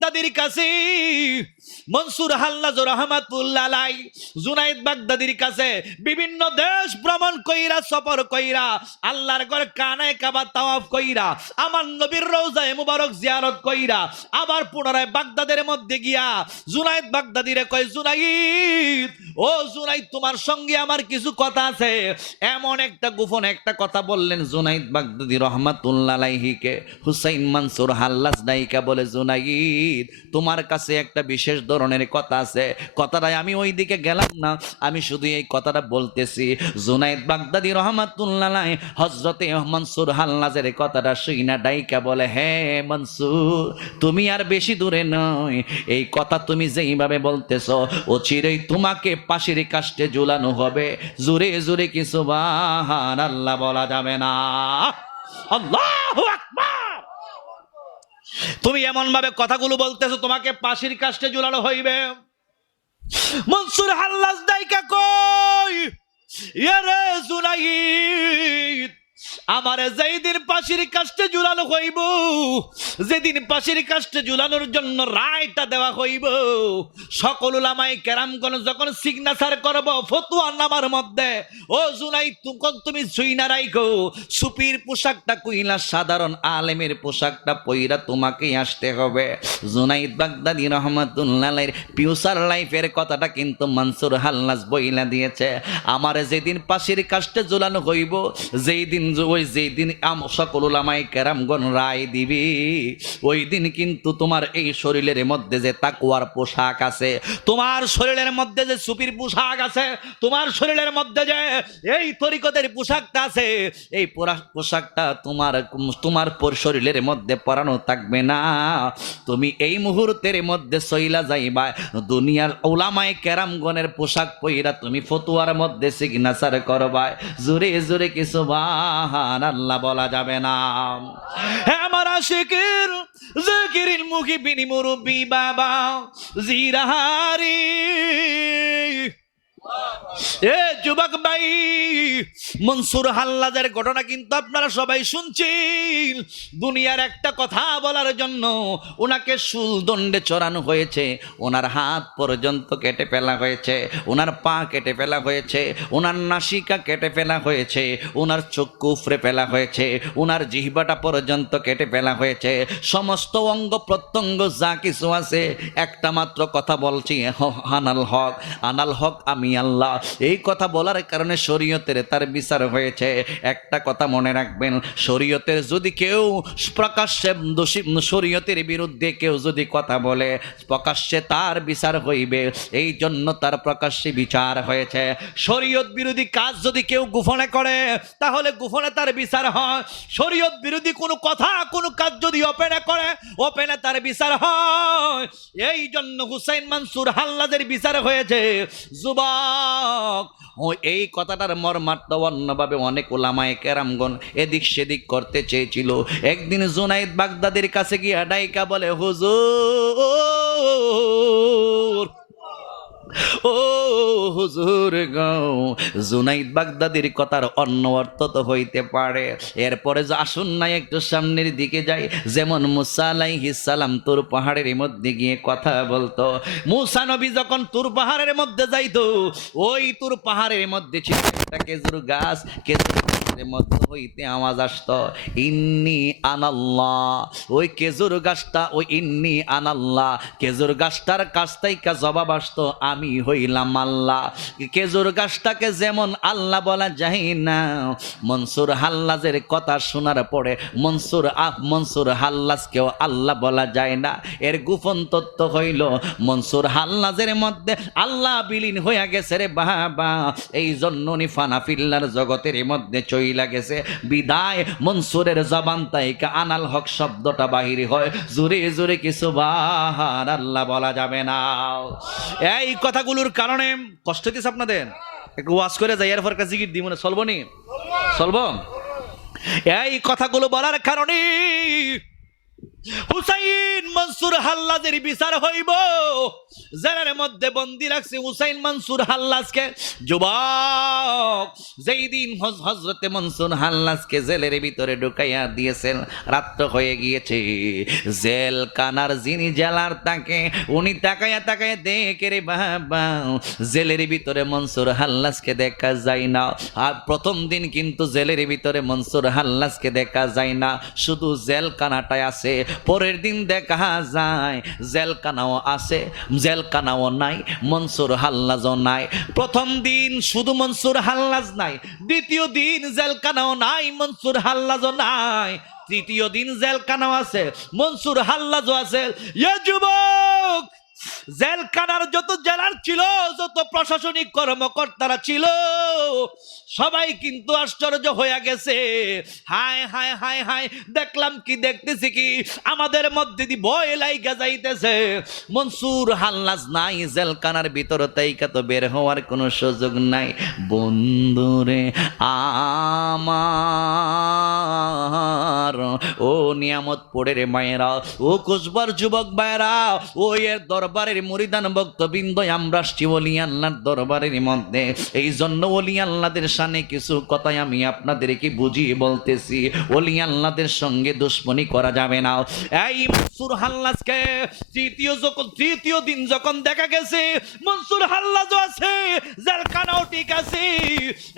বাগদাদির কাছে মনসুর হাল্লাজ রহমাতুল্লাহ আলাই জুনাইদ বাগদাদির কাছে বিভিন্ন দেশ ভ্রমণ কইরা সফর কইরা আল্লাহর ঘর কানায় কাবা তাওয়াফ কইরা আমার নবীর রওজায়ে মুবারক জিয়ারত কইরা আবার পুনরায় বাগদাদের মধ্যে গিয়া জুনাইদ বাগদাদিরে কয়, জুনাইদ, ও জুনাইদ, তোমার সঙ্গে আমার কিছু কথা আছে। এমন একটা গোপন একটা কথা বললেন জুনাইদ বাগদাদি রহমাতুল্লাহ আলাইহিকে। হুসাইন মানসুর হাল্লাজ ডাইকা বলে, জুনাইদ, তোমার কাছে একটা বিশেষ ধরনের কথা আছে। কথাটাই আমি ওই দিকে গেলাম না, আমি শুধু এই কথাটা বলতেছি। জুনাইদ বাগদাদি রহমাতুল্লাহ আলাইহি হযরতে মানসুর হাল্লাজের কথাটা শুইনা ডাইকা বলে, হ্যাঁ মানসুর, তুমি আর বেশি দূরে নয়। এই কথা তুমি যেইভাবে বলতেছো অচিরেই তোমাকে পাশের কাষ্টে ঝুলানো হবে। জোরে জোরে কি সুবহানাল্লাহ বলা যাবে না? আল্লাহু আকবার। তুমি এমন ভাবে কথাগুলো বলতেছো তোমাকে পাশের কাষ্টে ঝুলানো হইবে। মনসুর হাল্লাজ দাইকা কই, ইয়ারে জুনাইদ, আমারে যেদিন পাশের কাষ্টে ঝুলানো হইব, যেদিন পাশের কাষ্টে ঝুলানোর জন্য রায়টা দেওয়া হইব, সকল উলামায়ে কেরামগণ যখন সিগনেচার করব ফতোয়া নামার মধ্যে, ও জুনাইদ, তুমি শুইনা রাইখো, সুপির পোশাকটা কইলা সাধারণ আলেমের পোশাকটা পইরা তোমাকেই আসতে হবে। জুনাইদ বাগদাদি রহমাতুল্লাহ আলাইহির ফিউচার লাইফের কথাটা কিন্তু মনসুর হাল্লাজ বইলা দিয়েছে। আমারে যেদিন পাশের কাষ্টে ঝুলানো হইব, যেই দিন সকল উলামায়ে কেরামগণ রায় দিবি, ওই দিন কিন্তু তোমার এই শরীরের মধ্যে যে তাকওয়ার পোশাক আছে, তোমার শরীরের মধ্যে যে সুপির পোশাক আছে, তোমার শরীরের মধ্যে যে এই তরিকতের পোশাকটা আছে, এই পোশাকটা তোমার শরীরের মধ্যে পরানো থাকবে না। তুমি এই মুহূর্তের মধ্যে সইলা যাইবা দুনিয়ার উলামায়ে কেরামগণের পোশাক পইরা তুমি ফতোয়ার মধ্যে সিগনেচার করবা। জোরে জোরে কি সুবহানাল্লাহ বলা যাবে না? হে আমার আশিকের জিকিরিন মুহিবিনী মুরব্বি বাবা জিরাহারি, এ যুবক ভাই, মনসুর হাল্লাজের ঘটনা কিন্তু আপনারা সবাই শুনছেন। দুনিয়ার একটা কথা বলার জন্য ওনাকে শুলদণ্ডে চড়ানো হয়েছে, ওনার হাত পর্যন্ত কেটে ফেলা হয়েছে, ওনার পা কেটে ফেলা হয়েছে, ওনার নাসিকা কেটে ফেলা হয়েছে, ওনার চক্ষু উপড়ে ফেলা হয়েছে, ওনার জিহ্বাটা পর্যন্ত কেটে ফেলা হয়েছে। সমস্ত অঙ্গ প্রত্যঙ্গ যা কিছু আছে, একটা মাত্র কথা বলছি, আনাল হক, আনাল হক আমি আল্লাহ। এই কথা বলার কারণে শরীয়তের তার বিচার হয়েছে। একটা কথা মনে রাখবেন, শরীয়তের যদি কেউ প্রকাশ্যে দোষী, শরীয়তের বিরুদ্ধে কেউ যদি কথা বলে প্রকাশ্যে তার বিচার হইবে, এই জন্য তার প্রকাশ্যে বিচার হয়েছে। শরীয়ত বিরোধী কাজ যদি কেউ গোপনে করে তাহলে গোপনে তার বিচার হয়। শরীয়ত বিরোধী কোনো কথা কোনো কাজ যদি ওপেনে করে ওপেনে তার বিচার হয়। এই জন্য হুসাইন মানসুর হাল্লাজের বিচার হয়েছে। যুবক, এই কথাটার মর্মার্থ অন্যভাবে অনেক উলামায়ে কেরামগণ এদিক সেদিক করতে চেয়েছিল। একদিন জুনাইদ বাগদাদির কাছে গিয়ে ডাইকা বলে, হুজুর, ও হুজুর গো, জুনাইদ বাগদাদির কথার অন্য অর্থ তো হইতে পারে। এরপরে আসুন না একটু সামনের দিকে যাই। যেমন মুসা আলাইহিস সালাম তুর পাহাড়ের মধ্যে গিয়ে কথা বলতো। মুসা নবী যখন তুর পাহাড়ের মধ্যে যাইতো, ওই তুর পাহাড়ের মধ্যে ছিল একটা খেজুর গাছ, খেজুর মধ্য হইতে আওয়াজ আসতো, ইন্নি আনাল্লাহ। ওই খেজুর গাছটা, ওই ইন্নি আনাল্লাহ খেজুর গাছটার কাছ থেকে জবাব আসতো, আমি হইলাম আল্লাহ। খেজুর গাছটাকে যেমন আল্লাহ বলা যায় না, মনসুর হাল্লাজের কথা শোনার পরে মনসুর হাল্লাজকেও আল্লাহ বলা যায় না। এর গোপন তত্ত্ব হইল মনসুর হাল্লাজের মধ্যে আল্লাহ বিলীন হইয়া গেছে রে বাবা। এই জন্য ফানাফিল্লার জগতের মধ্যে চইলা গেছে, বিদায় মনসুরের জবান থেকে আনাল হক শব্দটা বাহির হয়। জোরে জোরে কি সুবহানাল্লাহ বলা যাবে না? এই কথাগুলোর কারণে কষ্ট হইতেছে আপনাদের? একটু ওয়াজ করে যাই, এরপর একটা জিকির দিই, মনে চলবো নি? চলবো? এই কথাগুলো বলার কারণে হুসাইন মনসুর হাল্লাজের বিচার হইব। জেলের মধ্যে বন্দি রাখছে হুসাইন মনসুর হাল্লাজকে। যুবক, যেই দিন হযরতে মনসুর হাল্লাজকে জেলের ভিতরে ঢুকাইয়া দিয়েছেন, রাত্র হয়ে গিয়েছে। জেল কানার যিনি জেলার তাকে উনি তাকাইয়া তাকাইয়া দেখে রে বাবা, জেলের ভিতরে মনসুর হাল্লাজকে দেখা যায় না। আর প্রথম দিন কিন্তু জেলের ভিতরে মনসুর হাল্লাজকে দেখা যায় না, শুধু জেলখানাটাই আছে। পরের দিন দেখা যায় জেলখানাও আছে, জেলখানাও নাই, মনসুর হাল্লাজও নাই। প্রথম দিন শুধু মনসুর হাল্লাজ নাই, দ্বিতীয় দিন জেলখানাও নাই, মনসুর হাল্লাজও নাই, তৃতীয় দিন জেলখানাও আছে, মনসুর হাল্লাজও আছে। ইয়া যুবক, জেলখানার যত জেলার ছিল, যত প্রশাসনিক কর্মকর্তারা ছিল, সবাই কিন্তু আশ্চর্য হয়ে গেছে। হায় হায় হায় হায়, দেখলাম কি, দেখতেছি কি, আমাদের মধ্যে দি ভয় লাইগা যাইতেছে। মনসুর হাল্লাজ নাই জেলখানার ভিতর, তাইকা তো বের হওয়ার কোনো সুযোগ নাই। বন্ধুরে আমার, ও নিয়ামত পড়ে রে মায়েরা, ও কুসবার যুবক ভাইরা, ও এর দরবারের মুরিদান ভক্তবৃন্দ, আমরা আসছি ওলি আল্লাহর দরবারের মধ্যে। এই জন্য ওলি আল্লাহদের শানে কিছু কথাই আমি আপনাদেরকে বুঝিয়ে বলতেছি। ওলি আল্লাহদের সঙ্গে দুশ্মনী করা যাবে না। এই মনসুর হাল্লাজকে তৃতীয় দিন যখন দেখা গেছে মনসুর হাল্লাজও আছে, জেলখানাও ঠিক আছে,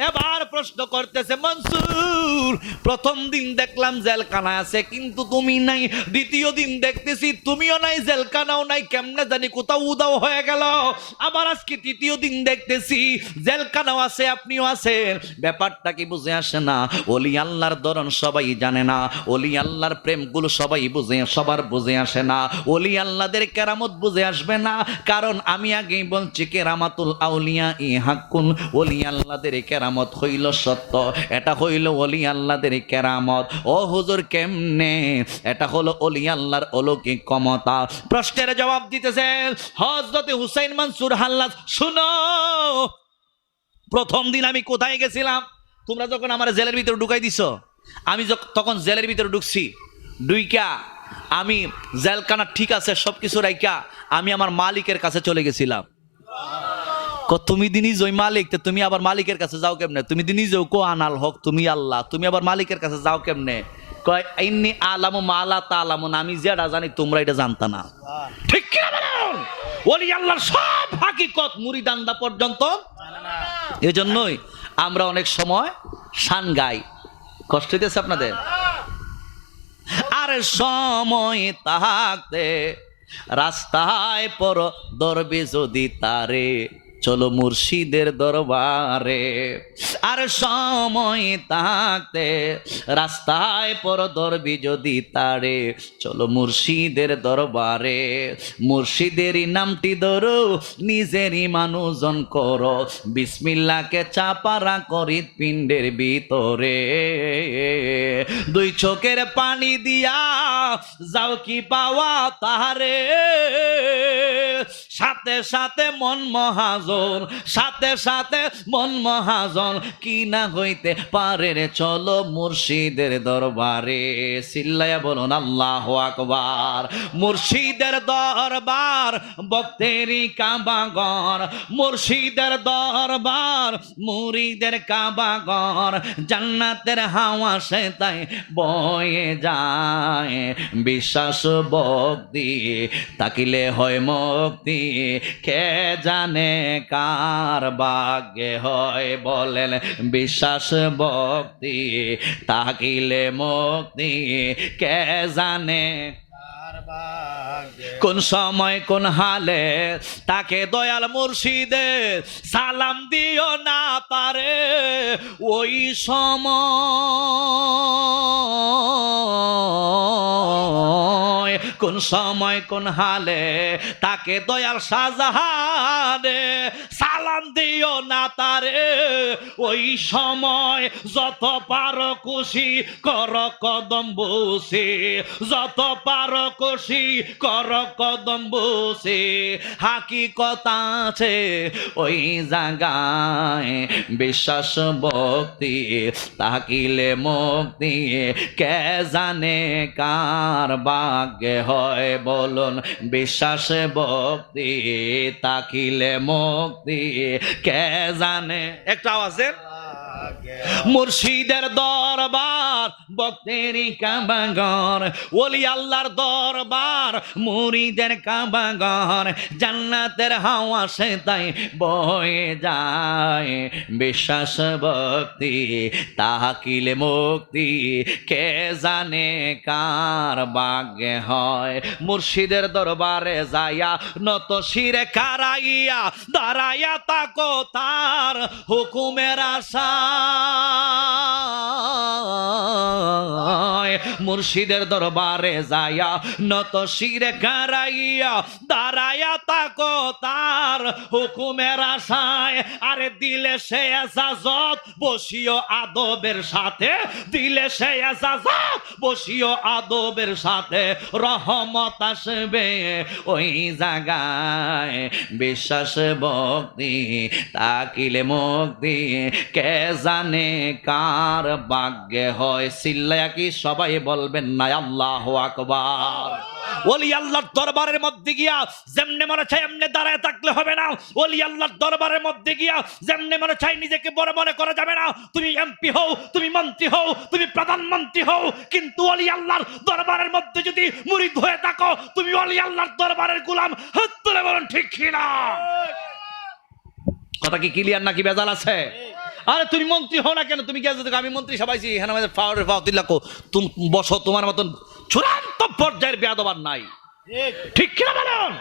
এবার প্রশ্ন করতেছে মনসুর, প্রথম দিন দেখলাম জেলখানা আছে কিন্তু তুমি নাই, দ্বিতীয় দিন দেখতেছি তুমিও নাই, জেলখানাও নাই, কেমনে জানি কোথাও উদাও হয়ে গেল। আবার আজকে তৃতীয় দিন দেখতেছি জেলখানাও আছে, আপনিও আছেন, ব্যাপারটা কি বুঝে আসে না? ওলি আল্লাহর ধরন সবাই জানে না, ওলি আল্লাহর প্রেমগুলো সবাই সবার বুঝে আসে না, ওলি আল্লাহদের কেরামত বুঝে আসবে না। কারণ আমি আগেই বলছি, কেরামাতুল আউলিয়া ই হাক্কুন, ওলি আল্লাহদের কেরামত হইল সত্য, এটা হইল ওলি আল্লাহদের কেরামত। ও হুজুর কেমনে? এটা হলো ওলি আল্লাহর অলৌকিক ক্ষমতা। প্রশ্নের জবাব দিতেছেন হযরতে হুসাইন মনসুর হাল্লাজ। শুনো, প্রথম দিন আমি কোথায় গেছিলাম? তোমরা যখন আমার জেলের ভিতরে ঢুকাই দিছো, আমি তখন জেলের ভিতরে ঢুকছি, ঢুইকা আমি জেলখানা ঠিক আছে সবকিছু রাইকা আমি আমার মালিকের কাছে চলে গেছিলাম। তুমি দিনই জয় মালিক, তুমি আবার মালিকের কাছে যাও কেমনে? তুমি দিনই যাও কো আনাল হক, তুমি আল্লাহ, তুমি আবার মালিকের কাছে যাও কেমনে? কয় ইন্নী আলামু মা লা তাআলামুন, আমি যেটা জানি তোমরা এটা জানতা না। ঠিক কি না বলুন? ওলি আল্লাহর সব হাকিকত মুরিদানরা পর্যন্ত জানে না। এজন্যই আমরা অনেক সময় শান গাই। কষ্ট হইতেছে আপনাদের? আরে সময় থাকতে রাস্তায় পর ধরবে যদি তারে, চলো মুর্শিদের দরবারে। আর সময় থাকতে রাস্তায় পর ধরবি যদি তারে, চলো মুর্শিদের দরবারে। মুর্শিদেরই নামটি ধরো, নিজেরই মানুষজন করো, বিসমিল্লাহকে চাপারা করি পিণ্ডের ভিতরে। দুই চোখের পানি দিয়া যাও কি পাওয়া তাহারে, সাথে সাথে মন মহাজন, সাথে সাথে মন মহাজন, কি না হইতে পারে রে, চলো মুর্শিদের দরবারে। চিল্লায়া বলুন আল্লাহু আকবার। মুর্শিদের দরবার ভক্তেরই কাবাগর, মুর্শিদের দরবার মুরিদের কাবাগর, জান্নাতের হাওয়া সে তাই বয়ে যায়, বিশ্বাস ভক্তি তাকিলে হয় মুক্তি, কে জানে কার ভাগ্যে হয়, বলেন বিশ্বাস ভক্তি তাকিলে মুক্তি, কে জানে কোন সময় কোন হালে তাকে দয়াল মুর্শিদের সালাম দিও না পারে, ওই সময় কোন সময় কোন হালে তাকে দয়াল শাহজাহানে সালাম সালাম দিও না তারে, ওই সময় যত পারো খুশি কর কদম বসে, যত পারো খুশি কর কদম বসে। হাকিকত আছে ওই জায়গায় বিশ্বাস ভক্তি তাকিলে মুক্তি, কে জানে কার ভাগ্যে হয় বলুন বিশ্বাস ভক্তি তাকিলে মুক্তি, কে জানে। একটা আওয়াজে মুর্শিদের দরবার ভক্তেরই কাবাগর, ওলি আল্লাহর দরবার মুরিদের কাবাগর, জান্নাতের হাওয়া সে তাই বয়ে যায় বিশ্বাস ভক্তি তাকিলে মুক্তি, কে জানে কার ভাগ্যে হয়। মুর্শিদের দরবারে যাইয়া নত শিরে কারাইয়া দাঁড়াইয়া তাকো তার হুকুমের আশা, মুর্শিদের দরবারে যাইয়া নত শিরে কারাইয়া দাঁড়াইয়া তাকো তার হুকুমের আশায়। আরে দিলে সে এজাজত বসিও আদবের সাথে, দিলে সে এজাজত বসিও আদবের সাথে, রহমত আসবে ওই জায়গায় বিশ্বাস ভক্তি তাকিলে মুক্তি, কে জানে কার ভাগ্যে হয়। চিল্লায়া কি সবাই বলবেন না আল্লাহু আকবার। ওলি আল্লাহর দরবারের মধ্যে গিয়া যেমনে মনে চাই এমনি দাঁড়ায় থাকলে হবে না, ওলি আল্লাহর দরবারের মধ্যে গিয়া যেমনে মনে চাই নিজেকে বড় মনে করা যাবে না। তুমি এমপি হও, তুমি মন্ত্রী হও, তুমি প্রধানমন্ত্রী হও, কিন্তু ওলি আল্লাহর দরবারের মধ্যে যদি মুরিদ হয়ে থাকো তুমি ওলি আল্লাহর দরবারের গোলাম। হাত তুলে বলুন ঠিক কিনা। কথা কি ক্লিয়ার নাকি বেজাল আছে? আরে তুমি মন্ত্রী হও না কেন, তুমি গেছো আমি মন্ত্রী সবাইছি হ্যাঁ আমাদের পাওয়ারের পাওয়া দিল্লাকো তুমি বসো, তোমার মতন চূড়ান্ত পর্যায়ের বেয়াদব আর নাই, ঠিক কিনা বলুন।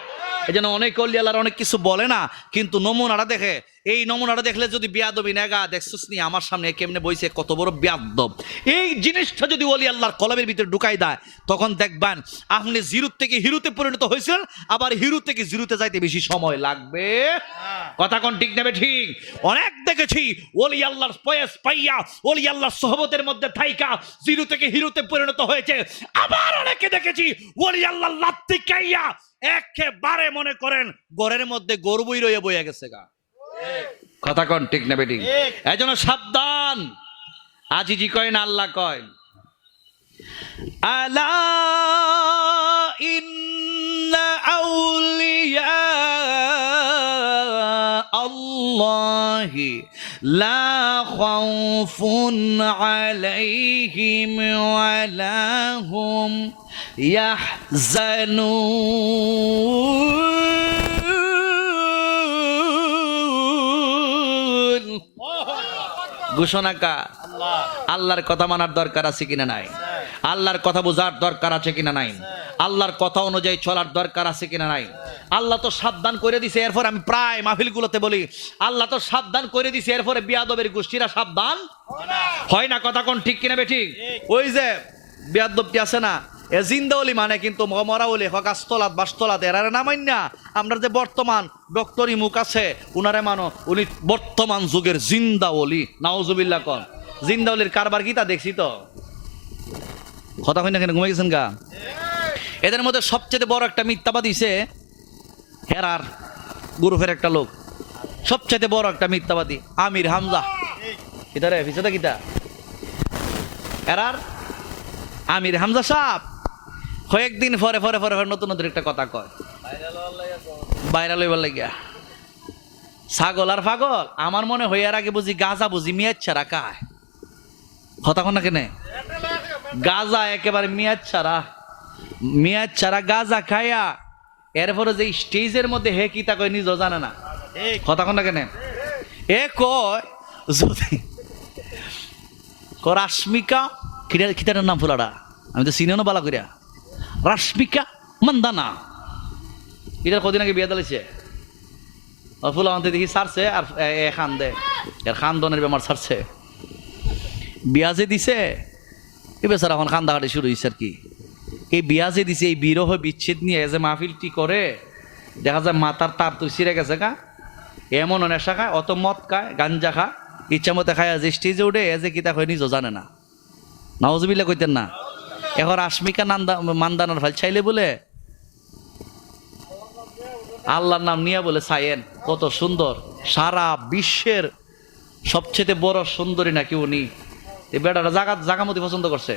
এই জন্য অনেক অলি আল্লাহর অনেক কিছু বলে না, কিন্তু নমুনাটা দেখে, এই নমুনাটা দেখলে যদি বেয়াদবি নেগা দেখছিস নি আমার সামনে কেমনে বইছে কত বড় বেয়াদব, এই জিনিসটা যদি ওলি আল্লাহর কলমের ভিতরে ঢুকাই দেয় তখন দেখবেন আপনি জিরো থেকে হিরোতে পরিণত হয়েছেন, আবার হিরো থেকে জিরোতে যাইতে বেশি সময় লাগবে। কথা কোন ঠিক নেবে ঠিক। অনেক দেখেছি ওলি আল্লাহর পয়েস পাইয়া ওলি আল্লাহর সোহবতের মধ্যে থাইকা জিরো থেকে হিরোতে পরিণত হয়েছে, আবার অনেকে দেখেছি ওলি আল্লাহর লাত্তি খাইয়া একেবারে মনে করেন ঘরের মধ্যে গর্বই রয়ে বইয়া গেছে গা। কথা কোন ঠিক নেবে ঠিক। এই জন্য সাবধান, আজিজি কয় না আল্লাহ কয় আলা ইন্না আউলিয়া আল্লাহি লা খাউফুন আলাইহিম ওয়া লা হুম ইয়াহজানুন। ঘোষণা কা আল্লাহর কথা মানার দরকার আছে কিনা নাই, আল্লাহর কথা বোঝার দরকার আছে কিনা নাই, আল্লাহর কথা অনুযায়ী চলার দরকার আছে কিনা নাই। আল্লাহ তো সাবধান করে দিছে, এরপর আমি প্রায় মাহফিলগুলোতে বলি আল্লাহ তো সাবধান করে দিছে, এরপরে বিয়াদবের গোষ্ঠীরা সাবধান হয় না। কথা কোন ঠিক কিনা বেঠিক। ওই যে বিয়াদবটি আছে না এ জিন্দা ওলি মানে, কিন্তু মরা ওলি হকাস্তলাত বাস্তলাত এরারে নামাই না। আমরা যে বর্তমান ডক্টর ইমুক আছে উনারে মানো, উনি বর্তমান যুগের জিন্দা ওলি। নাউজুবিল্লাহ কন জিন্দা ওলির কারবার কি তা দেখছি তো। কথা হয় না কেন ঘুমাই গেছেন গা। এদের মধ্যে সবচেয়ে বড় একটা মিথ্যাবাদী সে হেরার গ্রুপের একটা লোক, সবচেয়ে বড় একটা মিথ্যাবাদী আমির হামজা। কিতা রে ভিসাটা কিতা হেরার আমির হামজা সাহেব কয়েকদিন পরে পরে পরে নতুন নতুন একটা কথা কয় বাইরে লইবার লাগিয়া ছাগল আর পাগল। আমার মনে হয় এর আগে বুঝি গাজা বুঝি মেয়াদ ছাড়া খায়। কথা কোন না কেনে গাজা একেবারে মেয়াদ ছাড়া গাজা খায়া এরপরে যে স্টেজের মধ্যে হে কিতা কয় নিজও জানে না। কথা কোন না কেনে এ কয় যদি রাশ্মিকা খিতারের নাম ফুলাটা আমি তো চিনিও না বালা করিয়া, রাশ্মিকা মান্দানা এটার কদিন আগে বিয়া দিয়েছে ফুলা আনতে দেখি ছাড়ছে আর এ খান দে এর খানদনের বেমার ছাড়ছে। বিয়া যে দিছে এ বেচারা এখন কান্দাকাটি শুরু হয়েছে আর কি। এই বিয়া যে দিছে এই বিরহ বিচ্ছেদ নিয়ে যে মাহফিলটি করে দেখা যায় মাথার তার তো ছিঁড়ে গেছে গা, এমন নেশা খায়, অত মদ খায়, গাঞ্জা খায়, ইচ্ছা মতো খায়, যে স্টেজে উঠে এ যে কিতা হয় নিজও জানে না। নাউজুবিল্লাহ কইতেন না। এখন রাশমিকা মান্দানার ফাইল চাইলে বলে আল্লাহর নাম নিয়ে বলে চাইয়েন, কত সুন্দর, সারা বিশ্বের সবচেয়ে বড় সুন্দরী নাকি উনি। এই বেটাটা জাগামতি পছন্দ করছে।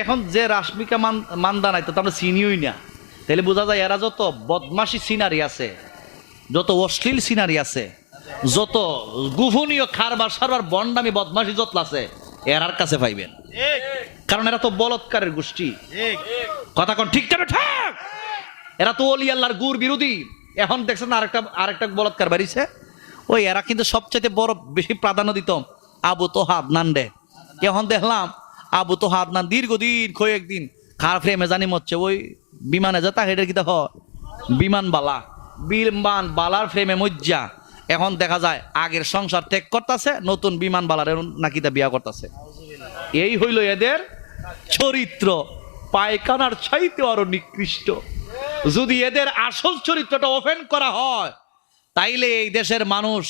এখন যে রাশমিকা মান্দানাই তো আমরা চিনিই না, তাহলে বোঝা যায় এরা যত বদমাশি সিনারি আছে, যত অশ্লীল সিনারি আছে, যত গোপনীয় খারবার সারবার বন্ডামি বদমাশি যত আছে এরার কাছে পাইবেন, কারণ এরা তো বলৎকারের গোষ্ঠী। কথা কোন ঠিক যাবে ঠিক? এরা তো ওলি আল্লাহর গুর বিরোধী। এখন দেখছেন আরেকটা বলৎকার বাড়িছে, ওই এরা কিন্তু সবচেয়ে বড় বেশি প্রাধান্য দিত আবু তোহা আদনান রে। এখন দেখলাম আবু তোহা আদনান দীর্ঘদিন কয়েকদিন খার ফ্রেমে জানি মরছে, ওই বিমানে যা তাকে কি দেখো বিমান বালার ফ্রেমে মজ্জা। এখন দেখা যায় আগের সংসার ত্যাগ করতেছে, নতুন বিমান বালার নাকিটা বিয়া করতেছে। এই হইল এদের চরিত্র, পায়খানার চাইতে আরো নিকৃষ্ট। যদি এদের আসল চরিত্রটা ওপেন করা হয় তাইলে এই দেশের মানুষ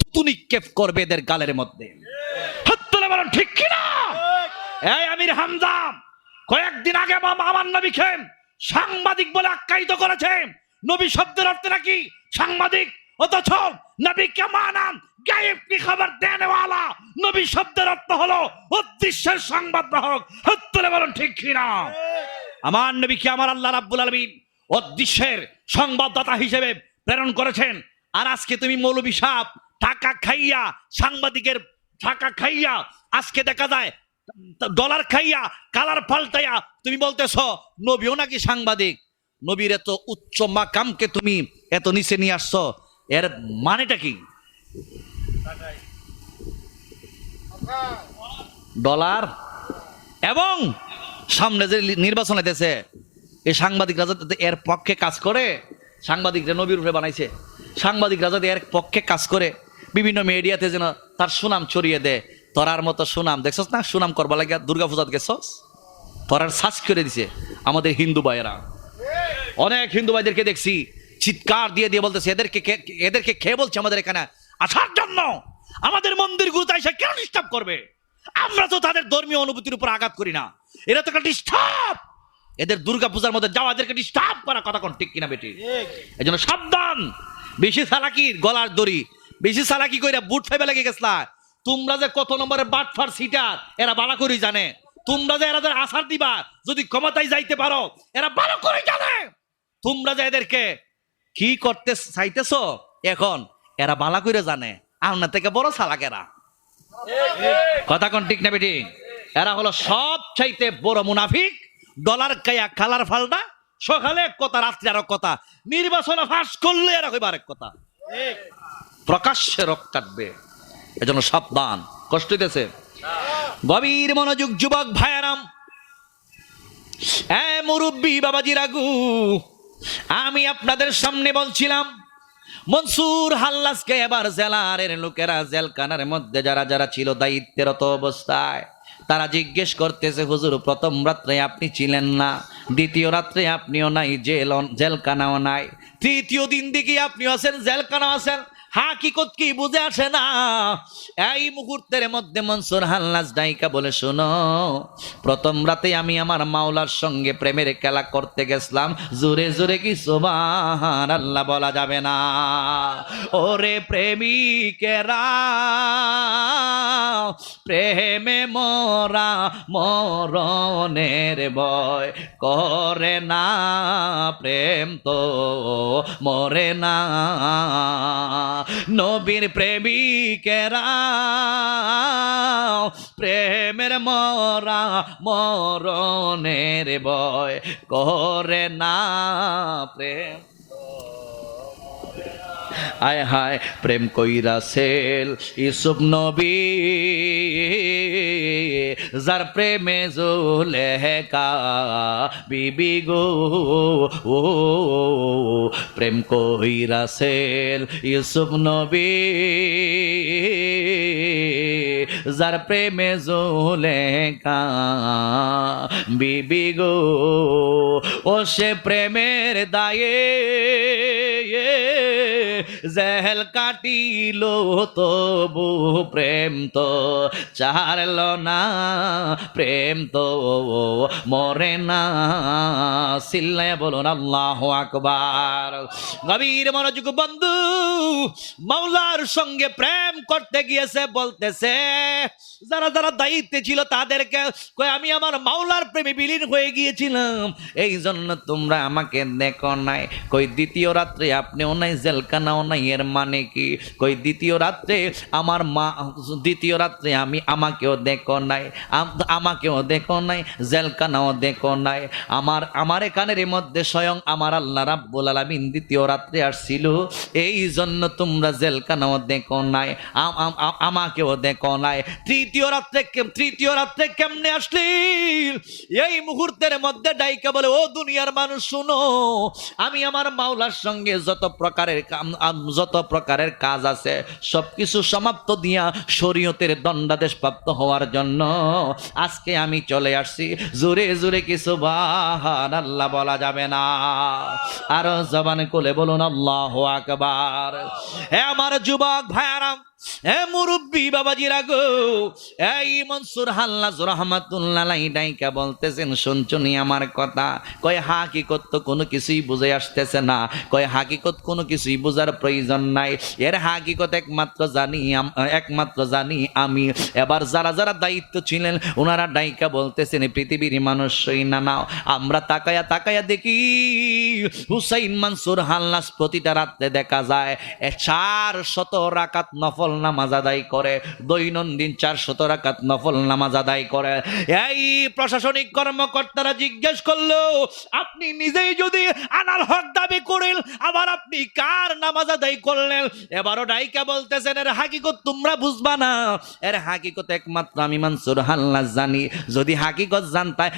থুতু নিক্ষেপ করবে এদের গালের মধ্যে। ঠিক কিনা? এই আমির হামজা কয়েকদিন আগে আমার নবীকে সাংবাদিক বলে আখ্যায়িত করেছে। নবী শব্দের অর্থ নাকি সাংবাদিক, অথচ নবী কে মানাম গায়েব কি খবর দেনে ওয়ালা। নবী শব্দের অর্থ হলো অদৃশ্যের সংবাদ বাহক। হত্যলে বলুন ঠিক কিনা? আমার নবীকে আমার আল্লাহ রাব্বুল আলামিন অদৃশ্যের সংবাদদাতা হিসেবে প্রেরণ করেছেন। আর আজকে তুমি মৌলবী সাহেব টাকা খাইয়া, সাংবাদিকের টাকা খাইয়া, আজকে দেখা যায় ডলার খাইয়া কালার পাল্টাইয়া তুমি বলতেছ নবীও নাকি সাংবাদিক। নবীর এত উচ্চ মাকামকে তুমি এত নিচে নিয়ে আসছো, এর মানেটা কি? ডলার এবং সামনে যে নির্বাচন হইতেছে, এই সাংবাদিকরা যাতে এর পক্ষে কাজ করে, সাংবাদিকরা নবীর উপরে বানাইছে, সাংবাদিকরা যাতে এর পক্ষে কাজ করে বিভিন্ন মিডিয়াতে যেন তার সুনাম ছড়িয়ে দেয়। তোরার মতো সুনাম দেখছস না, সুনাম করবা লাগিয়া দুর্গা পূজাত গেছস, তোরার সাজ করে দিছে আমাদের হিন্দু ভাইয়েরা। অনেক হিন্দু ভাইদেরকে দেখছি চিৎকার দিয়ে দিয়ে বলতেছে এদেরকে খেয়ে বলছে আমাদের এখানে আসার জন্য, আমাদের মন্দির গুরুতে এসে কেন ডিস্টার্ব করবে? আমরা তো তাদের ধর্মীয় অনুভূতির উপর আঘাত করি না, এরা তো একটা ডিস্টার্ব। এদের দুর্গা পূজার মধ্যে যাওয়া, এদেরকে ডিস্টার্ব করা। কথা কোন ঠিক কিনা বেটি? এই জন্য সাবধান। বেশি চালাকির গলার দড়ি, বেশি চালাকি কইরা বুট ফাইবে লেগে গেছলা। তোমরা যে কত নম্বরের বাটফার সিটার এরা ভালো করে জানে। তোমরা যে এরাদের আসার দিবা যদি ক্ষমতায় যাইতে পারো এরা ভালো করে জানে। তোমরা যে এদেরকে কি করতে চাইতেছো এখন এরা ভালো করে জানে। আপনার থেকে বড় চালাকেরা। কথা কোন ঠিক না বেটি? এরা হলো সব চাইতে বড় মুনাফিক। ডলার কাইয়া কালার ফালটা, সকালে এক কথা রাত্রে আর কথা, নির্বাচনে ফাঁস করলে এরা কইবা আরেক কথা, প্রকাশ্যে রক কাটবে। এজন্য সাবধান। কষ্ট হইতেছে? গভীর মনোযোগ যুবক ভাইয়ারাম, মুরব্বী বাবাজি রাগু, আমি আপনাদের সামনে বলছিলাম মনসুর হাল্লাসকে এবার জেলারের লোকেরা জেলখানার মধ্যে যারা যারা ছিল দায়িত্বরত অবস্থায় তারা জিজ্ঞেস করতেছে, হুজুর প্রথম রাত্রে আপনি ছিলেন না, দ্বিতীয় রাত্রে আপনিও নাই, জেলখানাও নাই, তৃতীয় দিন দিকে আপনিও আছেন, জেলখানাও আছেন, হাকিকত কি বুঝে আসে না? এই মুহূর্তের মধ্যে মনসুর হাল্লাস ডাইকা বলে, শোনো, প্রথম রাতে আমি আমার মাওলার সঙ্গে প্রেমের খেলা করতে গেছিলাম। জোরে জোরে কি সুবহানাল্লাহ বলা যাবে না? ওরে প্রেমিকেরা, প্রেমে মরা মরণের ভয় করে না, প্রেম তো মরে না। নবীর প্রেমিকেরা প্রেমের মরা মরণের ভয় করে না, প্রেম। আয় হায় প্রেম কইরা সেল ইউসুফ নবী, যার প্রেমে জুলেখা বিবি গো, ও প্রেম কইরা সেল ইউসুফ নবী, যার প্রেমে জুলেখা বিবি গো, ও সে প্রেমের দায়ে জেল কাটিল তবু প্রেম তো ছাড়ল না, প্রেম তো মরে না। চিল্লায়া বলুন আল্লাহু আকবার। গভীর মনোযোগ বন্ধু, মাওলার সঙ্গে প্রেম করতে গিয়েছে, বলতেছে যারা যারা দায়িত্বে ছিল তাদেরকে কই আমি আমার মাওলার প্রেমে বিলীন হয়ে গিয়েছিলাম, এই জন্য তোমরা আমাকে দেখো নাই। কই দ্বিতীয় রাত্রে আপনিও নাই, জেলখানাও নাই, এর মানে কি? কই দ্বিতীয় রাত্রে আমার মা, দ্বিতীয় রাত্রে আমি আমাকেও দেখো নাই, আমাকেও দেখো নাই, জেলখানাও দেখো নাই। আমার কানের মধ্যে স্বয়ং আমার আল্লাহ রাব্বুল আলামিন দ্বিতীয় রাত্রে আসছিল, এই জন্য তোমরা জেলখানাও দেখো নাই, আমাকেও দেখো নাই। তৃতীয় রাত্রে কেমনে আসলি? এই মুহূর্তের মধ্যে ডাইকা বলে, ও দুনিয়ার মানুষ শুনো, আমি আমার মাওলার সঙ্গে যত প্রকারের কাজ আছে সবকিছু সমাপ্ত দিয়া শরীয়তের দণ্ডাদেশ প্রাপ্ত হওয়ার জন্য আজকে আমি চলে আসছি। জোরে জোরে কি সুবহানাল্লাহ বলা যাবে না? আরো জবান খুলে বলুন আল্লাহু আকবার। হে আমার যুবক ভাইয়ারা, এ মুরব্বী বাবাজিরা গো, এই মনসুর হাল্লাজ রহমাতুল্লাহ আলাইহি ডাইকা বলতেছেন, শুনছনি আমার কথা? কয় হাকিকত তো কোনো কিছুই বুঝে আসতেছে না। কয় হাকিকত কোনো কিছুই বোঝার প্রয়োজন নাই, এর হাকিকত একমাত্র জানি আমি। এবার যারা যারা দায়িত্ব ছিলেন ওনারা ডাইকা বলতেছেন, পৃথিবীর মানুষ না নাও, আমরা তাকায়া দেখি হুসাইন মনসুর হাল্লাজ প্রতিটা রাত্রে দেখা যায় 400 রাকাত নফল নামাজ আদায় করে, দৈনন্দিন 400 রাকাত নফল নামাজ আদায় করে। এই প্রশাসনিক কর্মকর্তারা জিজ্ঞেস করলো, আপনি নিজেই যদি আনাল হক দাবি করেন, আবার আপনি কার নামাজ আদায় করলেন? এবারও ডাইকা বলতেছেন, এর হাকিকত তোমরা বুঝবা না, এর হাকিকত একমাত্র আমি মনসুর হাল্লাজ জানি। যদি হাকিকত জানতাই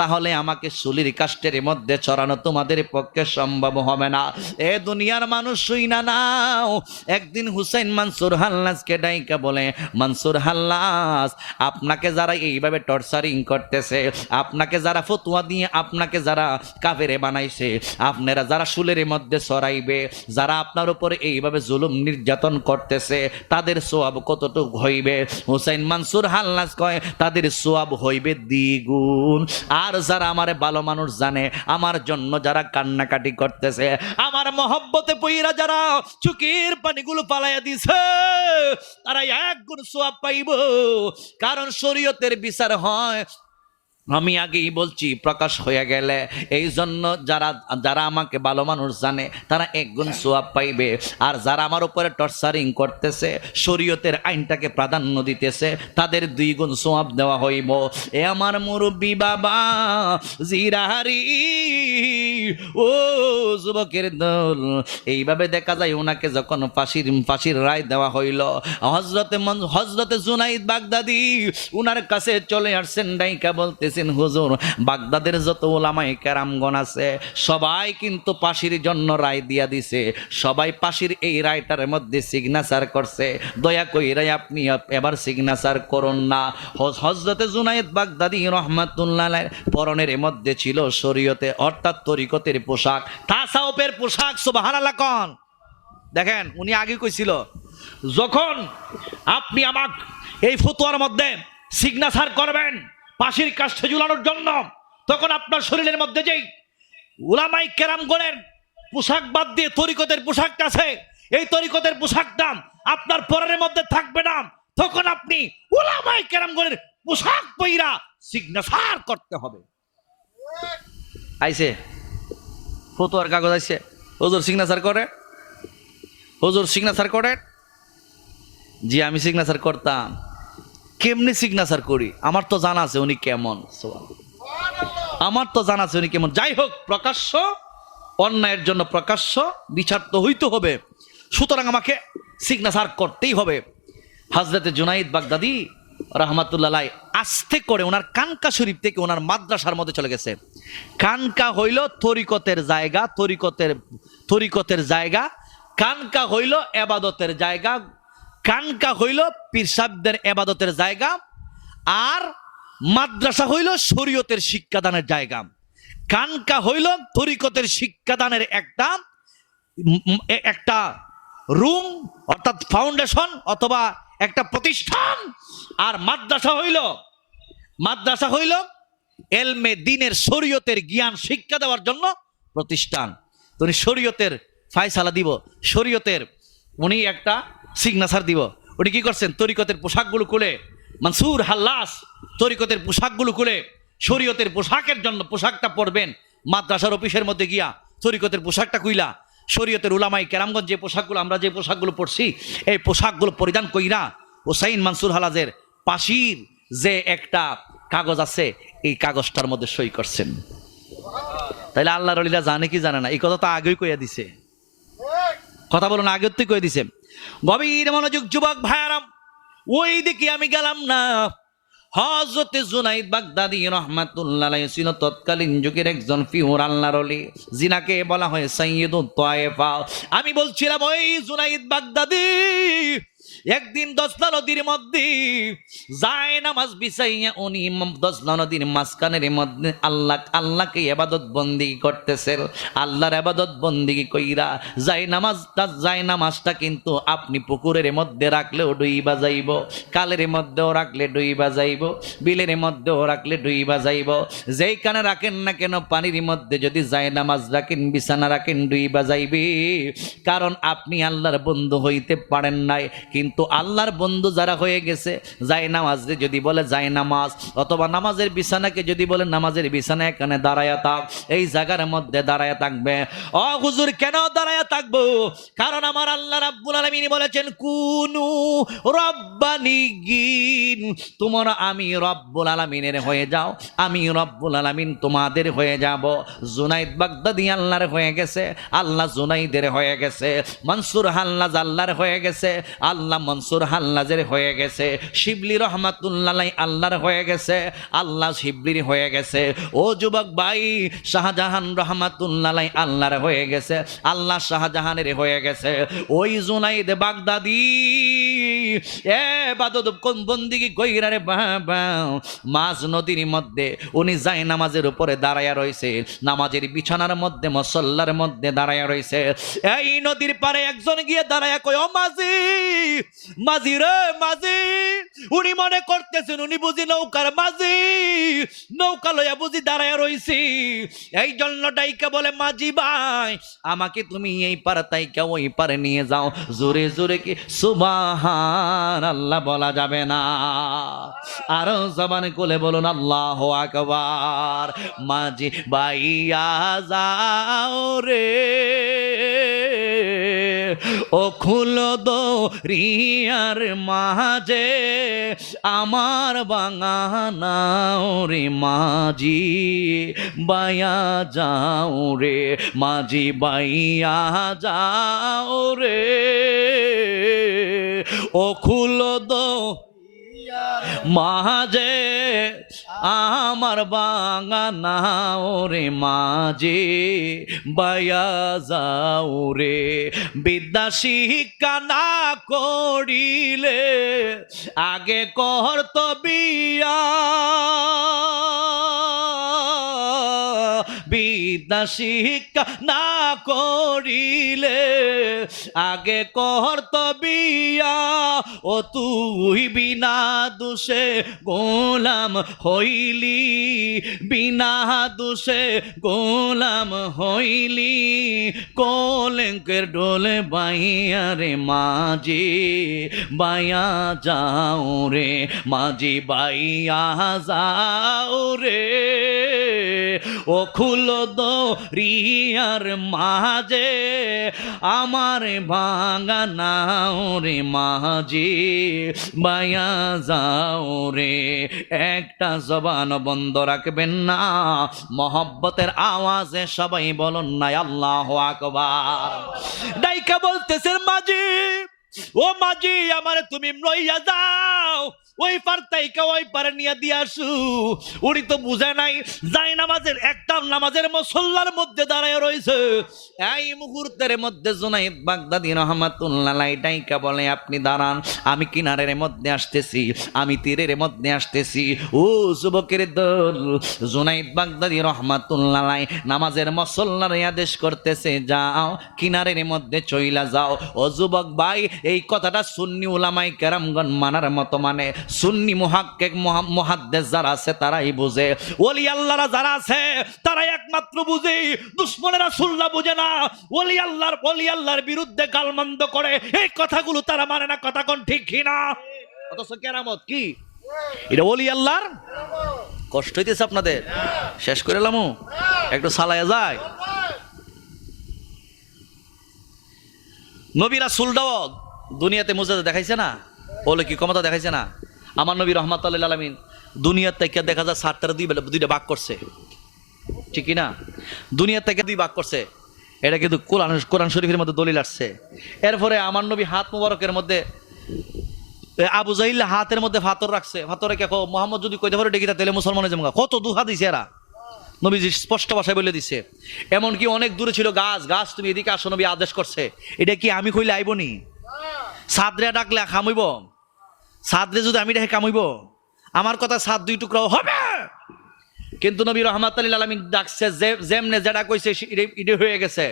তাহলে আমাকে সুলির কাষ্টের মধ্যে ছড়ানো তোমাদের পক্ষে সম্ভব হবে না। এ দুনিয়ার মানুষ শুই না নাও। একদিন হুসাইন মনসুর হাল্লাজকে ডাইকা বলে, মনসুর হাল্লাজ, আপনাকে যারা এইভাবে টর্চারিং করতেছে, আপনাকে যারা ফতোয়া দিয়ে আপনাকে যারা কাফেরে বানাইছে, আপনারা যারা শুলের মধ্যে ছড়াইবে, যারা আপনার উপরে এইভাবে জুলুম নির্যাতন করতেছে, তাদের সওয়াব কতটুকু হইবে? হুসাইন মনসুর হাল্লাজ কয়, তাদের সওয়াব হইবে দ্বিগুণ। আর যারা আমারে ভালো মানুষ জানে, আমার জন্য যারা কান্নাকাটি করতেছে, আমার মহব্বতে পইরা যারা চোখের পানিগুলো পালাইয়া দিছে, তারা 1 গুণ সওয়াব পাইব। কারণ শরীয়তের বিচার হয়, আমি আগেই বলছি, প্রকাশ হয়ে গেলে। এই জন্য যারা আমাকে ভালো মানুষ জানে তারা 1 গুণ সওয়াব পাইবে, আর যারা আমার উপরে টর্চারিং করতেছে, শরীয়তের আইনটাকে প্রাধান্য দিতেছে, তাদের 2 গুণ সওয়াব দেওয়া হইব। এ আমার মুরব্বী বাবা জিরাহারি, ও যুবকের দল, এইভাবে দেখা যায় ওনাকে যখন ফাঁসির রায় দেওয়া হইল, হযরতে জুনাইদ বাগদাদি উনার কাছে চলে আসছেন, ডাইকা বলতেছেন, হুজুর, বাগদাদের যত উলামায়ে কেরামগণ আছে সবাই কিন্তু ফাঁসির জন্য রায় দিয়া দিছে, সবাই ফাঁসির এই রায়টার মধ্যে সিগনেচার করছে, দয়া কইরা আপনি এবার সিগনেচার করুন না। হযরতে জুনাইদ বাগদাদি রহমাতুল্লাহ আলাইহির পরনের মধ্যে ছিল শরীয়তে অর্থাৎ তরিকতের পোশাক, তাসাউফের পোশাক। সুবহানাল্লাহ কোন। দেখেন উনি আগে কইছিল, যখন আপনি আমাক এই ফতোয়ার মধ্যে সিগনেচার করবেন ফাঁসির কাষ্ঠে ঝুলানোর জন্য, তখন আপনার শরীরের মধ্যে যেই উলামায়ে কেরামগণের পোশাক বাদ দিয়ে তরিকতের পোশাকটা আছে, এই তরিকতের পোশাকটা আপনার পরনের মধ্যে থাকবে না, তখন আপনি উলামায়ে কেরামগণের পোশাক পইরা সিগনেচার করতে হবে। আইছে ফতোয়ার কাগজ আইছে, হুজুর সিগনেচার করে, হুজুর সিগনেচার করে। জি আমি সিগনেচার করতাম। কেমনি সিগনেচার করি? আমার তো জানা আছে উনি কেমন, আমার তো জানা আছে উনি কেমন। যাই হোক, প্রকাশ্য অন্যায়ের জন্য প্রকাশ্য বিচার তো হইতে হবে, সুতরাং আমাকে সিগনেচার করতেই হবে। হযরতে জুনাইদ বাগদাদি রহমাতুল্লাহ আলাইহি আস্তে করে ওনার কানকা শরীফ থেকে ওনার মাদ্রাসার মধ্যে চলে গেছে। কানকা হইল তরিকতের জায়গা, তরিকতের জায়গা, কানকা হইল ইবাদতের জায়গা, কানকা হইল পীর সাহেবদের ইবাদতের জায়গা, আর মাদ্রাসা হইল শরীয়তের শিক্ষাদানের জায়গা। কানকা হইল তরিকতের শিক্ষাদানের একটা একটা রুম অর্থাৎ ফাউন্ডেশন অথবা একটা প্রতিষ্ঠান, আর মাদ্রাসা হইল এলমে দিনের শরীয়তের জ্ঞান শিক্ষা দেওয়ার জন্য প্রতিষ্ঠান। তো উনি শরীয়তের ফায়সালা দিব, শরীয়তের উনি একটা সিগনেচার দিব। উনি কি করছেন, তরিকতের পোশাকগুলো খুলে, মনসুর হাল্লাস তরিকতের পোশাকগুলো খুলে শরীয়তের পোশাকের জন্য পোশাকটা পরবেন, মাদ্রাসার অফিসের মধ্যে গিয়া তরিকতের পোশাকটা কুইলা শরীয়তের উলামাই কেরামগঞ্জ যে পোশাকগুলো আমরা যে পোশাকগুলো পরছি এই পোশাকগুলো পরিধান কইরা হুসাইন মনসুর হালাজের পাশির যে একটা কাগজ আছে এই কাগজটার মধ্যে সই করছেন। তাইলে আল্লাহর ওলিরা জানে কি জানে না, এই কথা তো আগেই কইয়া দিছে, কথা বলুন, আগের তো কইয়া দিছে। গভীর মনোযোগ যুবক ভাইয়ারাম, ওই দিকে আমি গেলাম না। হযরতে জুনাইদ বাগদাদী রাহমাতুল্লাহ আলাইহি ছিল তৎকালীন যুগের একজন পিওর আল্লাহর ওলি, যিনাকে বলা হয় সাইয়্যিদুত তায়েফা। আমি বলছিলাম ওই জুনাইদ বাগদাদী একদিন দজলা নদীর মধ্যে যায় নামাজ বিছাইয়া উনি দজলা নদীর মাঝখানের মধ্যে আল্লাহকে ইবাদত বন্দেগী করতেছে। আল্লাহর ইবাদত বন্দেগী কইরা যায় নামাজটা কিন্তু আপনি পুকুরের মধ্যে রাখলেও ডুইবা যাইব, কালের মধ্যেও রাখলে ডুইবা যাইব, বিলের মধ্যেও রাখলে ডুইবা যাইব। যেইখানে রাখেন না কেন পানির মধ্যে যদি যায় নামাজ রাখেন, বিছানা রাখেন, ডুইবা যাইবে। কারণ আপনি আল্লাহর বন্ধু হইতে পারেন নাই। কিন্তু আল্লাহর বন্ধু যারা হয়ে গেছে, যায় নামাজে যদি বলে যায় নামাজ, অথবা নামাজের বিছানাকে যদি বলে নামাজের বিছানা, এখানে দাঁড়ায়া থাক, এই জায়গার মধ্যে দাঁড়ায়া থাকবে। ও হুজুর কেন দাঁড়ায়া থাকবো? কারণ আমার আল্লাহ রাব্বুল আলামিন বলেছেন কুনু রব্বানিগিন, তোমরা আমি রব্বুল আলামিনের হয়ে যাও, আমি রব্বুল আলামিন তোমাদের হয়ে যাব। জুনাইদ বাগদাদী আল্লাহর হয়ে গেছে, আল্লাহ জুনাইদের হয়ে গেছে। মনসুর হাল্লাজ আল্লাহর হয়ে গেছে, আল্লাহ মনসুর হাল্লাজের হয়ে গেছে। শিবলি রহমাতুল্লাহ আল্লাহর হয়ে গেছে, আল্লাহ শিবলির হয়ে গেছে। ও যুবক ভাই, শাহজাহান রহমাতুল্লাহ আল্লাহর হয়ে গেছে, আল্লাহ শাহজাহানের হয়ে গেছে। ওই জুনাইদ বাগদাদী ইবাদত বন্দেগী কইরা রে বাবা মাঝ নদীর মধ্যে উনি যায় নামাজের উপরে দাঁড়ায়া রইছে, নামাজের বিছানার মধ্যে মুসল্লার মধ্যে দাঁড়ায়া রইছে। এই নদীর পারে একজন গিয়ে দাঁড়ায়া কয়, ও মাঝি, মাঝি রে মাঝি। উনি মনে করতেছেন উনি বুঝি নৌকার মাঝি, নৌকা লইয়া বুঝি দাঁড়ায়া রইছি। এই জন্য ডাইকা বলে, মাঝি ভাই আমাকে তুমি এই পারে তাইকা ওই পারে নিয়ে যাও। জোরে জোরে কি সুবহানাল্লাহ বলা যাবে না? আরো জবান খুলে বলুন আল্লাহু আকবার। মাঝি ভাইয়া যাও রে, ও খুলো দরিয়ার মাঝে আমার বাঙানাও রে, মাঝি বাইয়া যাও রে, মাঝি বাইয়া যাও রে, ও খুলো দরিয়ার মাঝে আমার বাঙানাও রে, মাঝি বাইয়া যাও রে। বিদ্যা শিক্ষা না করিলে আগে করত বিয়া, বিদ্যা শিক্ষা না করিলে আগে করত বিয়া। ও তুই বিনা দোষে গোলাম হইলি, বিনা দোষে গোলাম হইলি, কলঙ্কের ডোলে বাইয়া রে, মাঝি বাইয়া যাও রে, মাঝি বাইয়া যাও রে, ও খুলো দরিয়ার মাঝে আমার বাঙানাও রে, মাঝি বাইয়া যাও রে। একটা জবান বন্ধ রাখবেন না, মহব্বতের আওয়াজে সবাই বলুন না আল্লাহু আকবার। ডাইকা বলতেছেন, মাঝি ও মাঝি আমারে তুমি লইয়া যাও, ওই পার তাইকে ওই পারে নিয়ে দিয়ে আসু। উনি তো বুঝে নাই যাই নামাজের একটা নামাজের মুসল্লার মধ্যে দাঁড়ায় রয়েছে। এই মুহূর্তের মধ্যে জুনাইদ বাগদাদী রহমাতুল্লাহ আলাইহি ডাইকা বলে, আপনি দাঁড়ান, আমি কিনারের মধ্যে আসতেছি, আমি তীরের মধ্যে আসতেছি। ও যুবকের দল, জুনাইদ বাগদাদী রহমাতুল্লাহ আলাইহি নামাজের মুসল্লার আদেশ করতেছে, যাও কিনারের মধ্যে চইলা যাও। ও যুবক ভাই, এই কথাটা সুন্নি উলামায়ে কেরামগণ মানার মতো, মানে সুন্নি মুহাক্কিক মুহাদ্দিস যারা আছে তারাই বুঝে, ওলি আল্লাহরা যারা আছে তারাই একমাত্র বুঝে, দুশমনেরা রাসূলুল্লাহ বুঝে না। ওলি আল্লাহর বিরুদ্ধে গালমন্দ করে, এই কথাগুলো তারা মানে না। কথা কোন ঠিক কি না? অথচ কেরামত কি? এটা ওলি আল্লাহর। কষ্ট হইতেছে আপনাদের? শেষ করে এলামু, একটু সালায়া যায়। নবী রাসূলরাও দুনিয়াতে মুজিজা দেখাইছে না, বলে কি ক্ষমতা দেখাইছে না? আমার নবী রাহমাতুল্লাহ লিল আলামিন দুনিয়ার থেকে দেখা যায় 7টার দুইটা ভাগ করছে, ঠিক কি না? দুনিয়ার থেকে 2 ভাগ করছে, এটা কিন্তু কোরআন শরীফের মধ্যে দলিল আসছে। এরপরে আমার নবী হাত মুবারকের মধ্যে আবু জাহিল হাতের মধ্যে ফাতর রাখছে, ফাতরে কে মোহাম্মদ যদি কইতে পারে ডেকিতা তাহলে মুসলমান হয়ে যাবে। কত দুহা দিছে এরা, নবীজি স্পষ্ট ভাষায় বলে দিছে। এমনকি অনেক দূরে ছিল গাছ, তুমি এদিকে আসো, নবী আদেশ করছে। এটা কি আমি কইলে আইবনি? সাদরে ডাকলে খামইব? সাদরে যদি আমি ডাকে কামইব? আমার কথা সাদ 2 টুকরাও হবে। কিন্তু নবী রাহমাতুল্লাহ লিল আলামিন ডাকছে, যেমনে যেটা কইছে এটা হয়ে গেছে।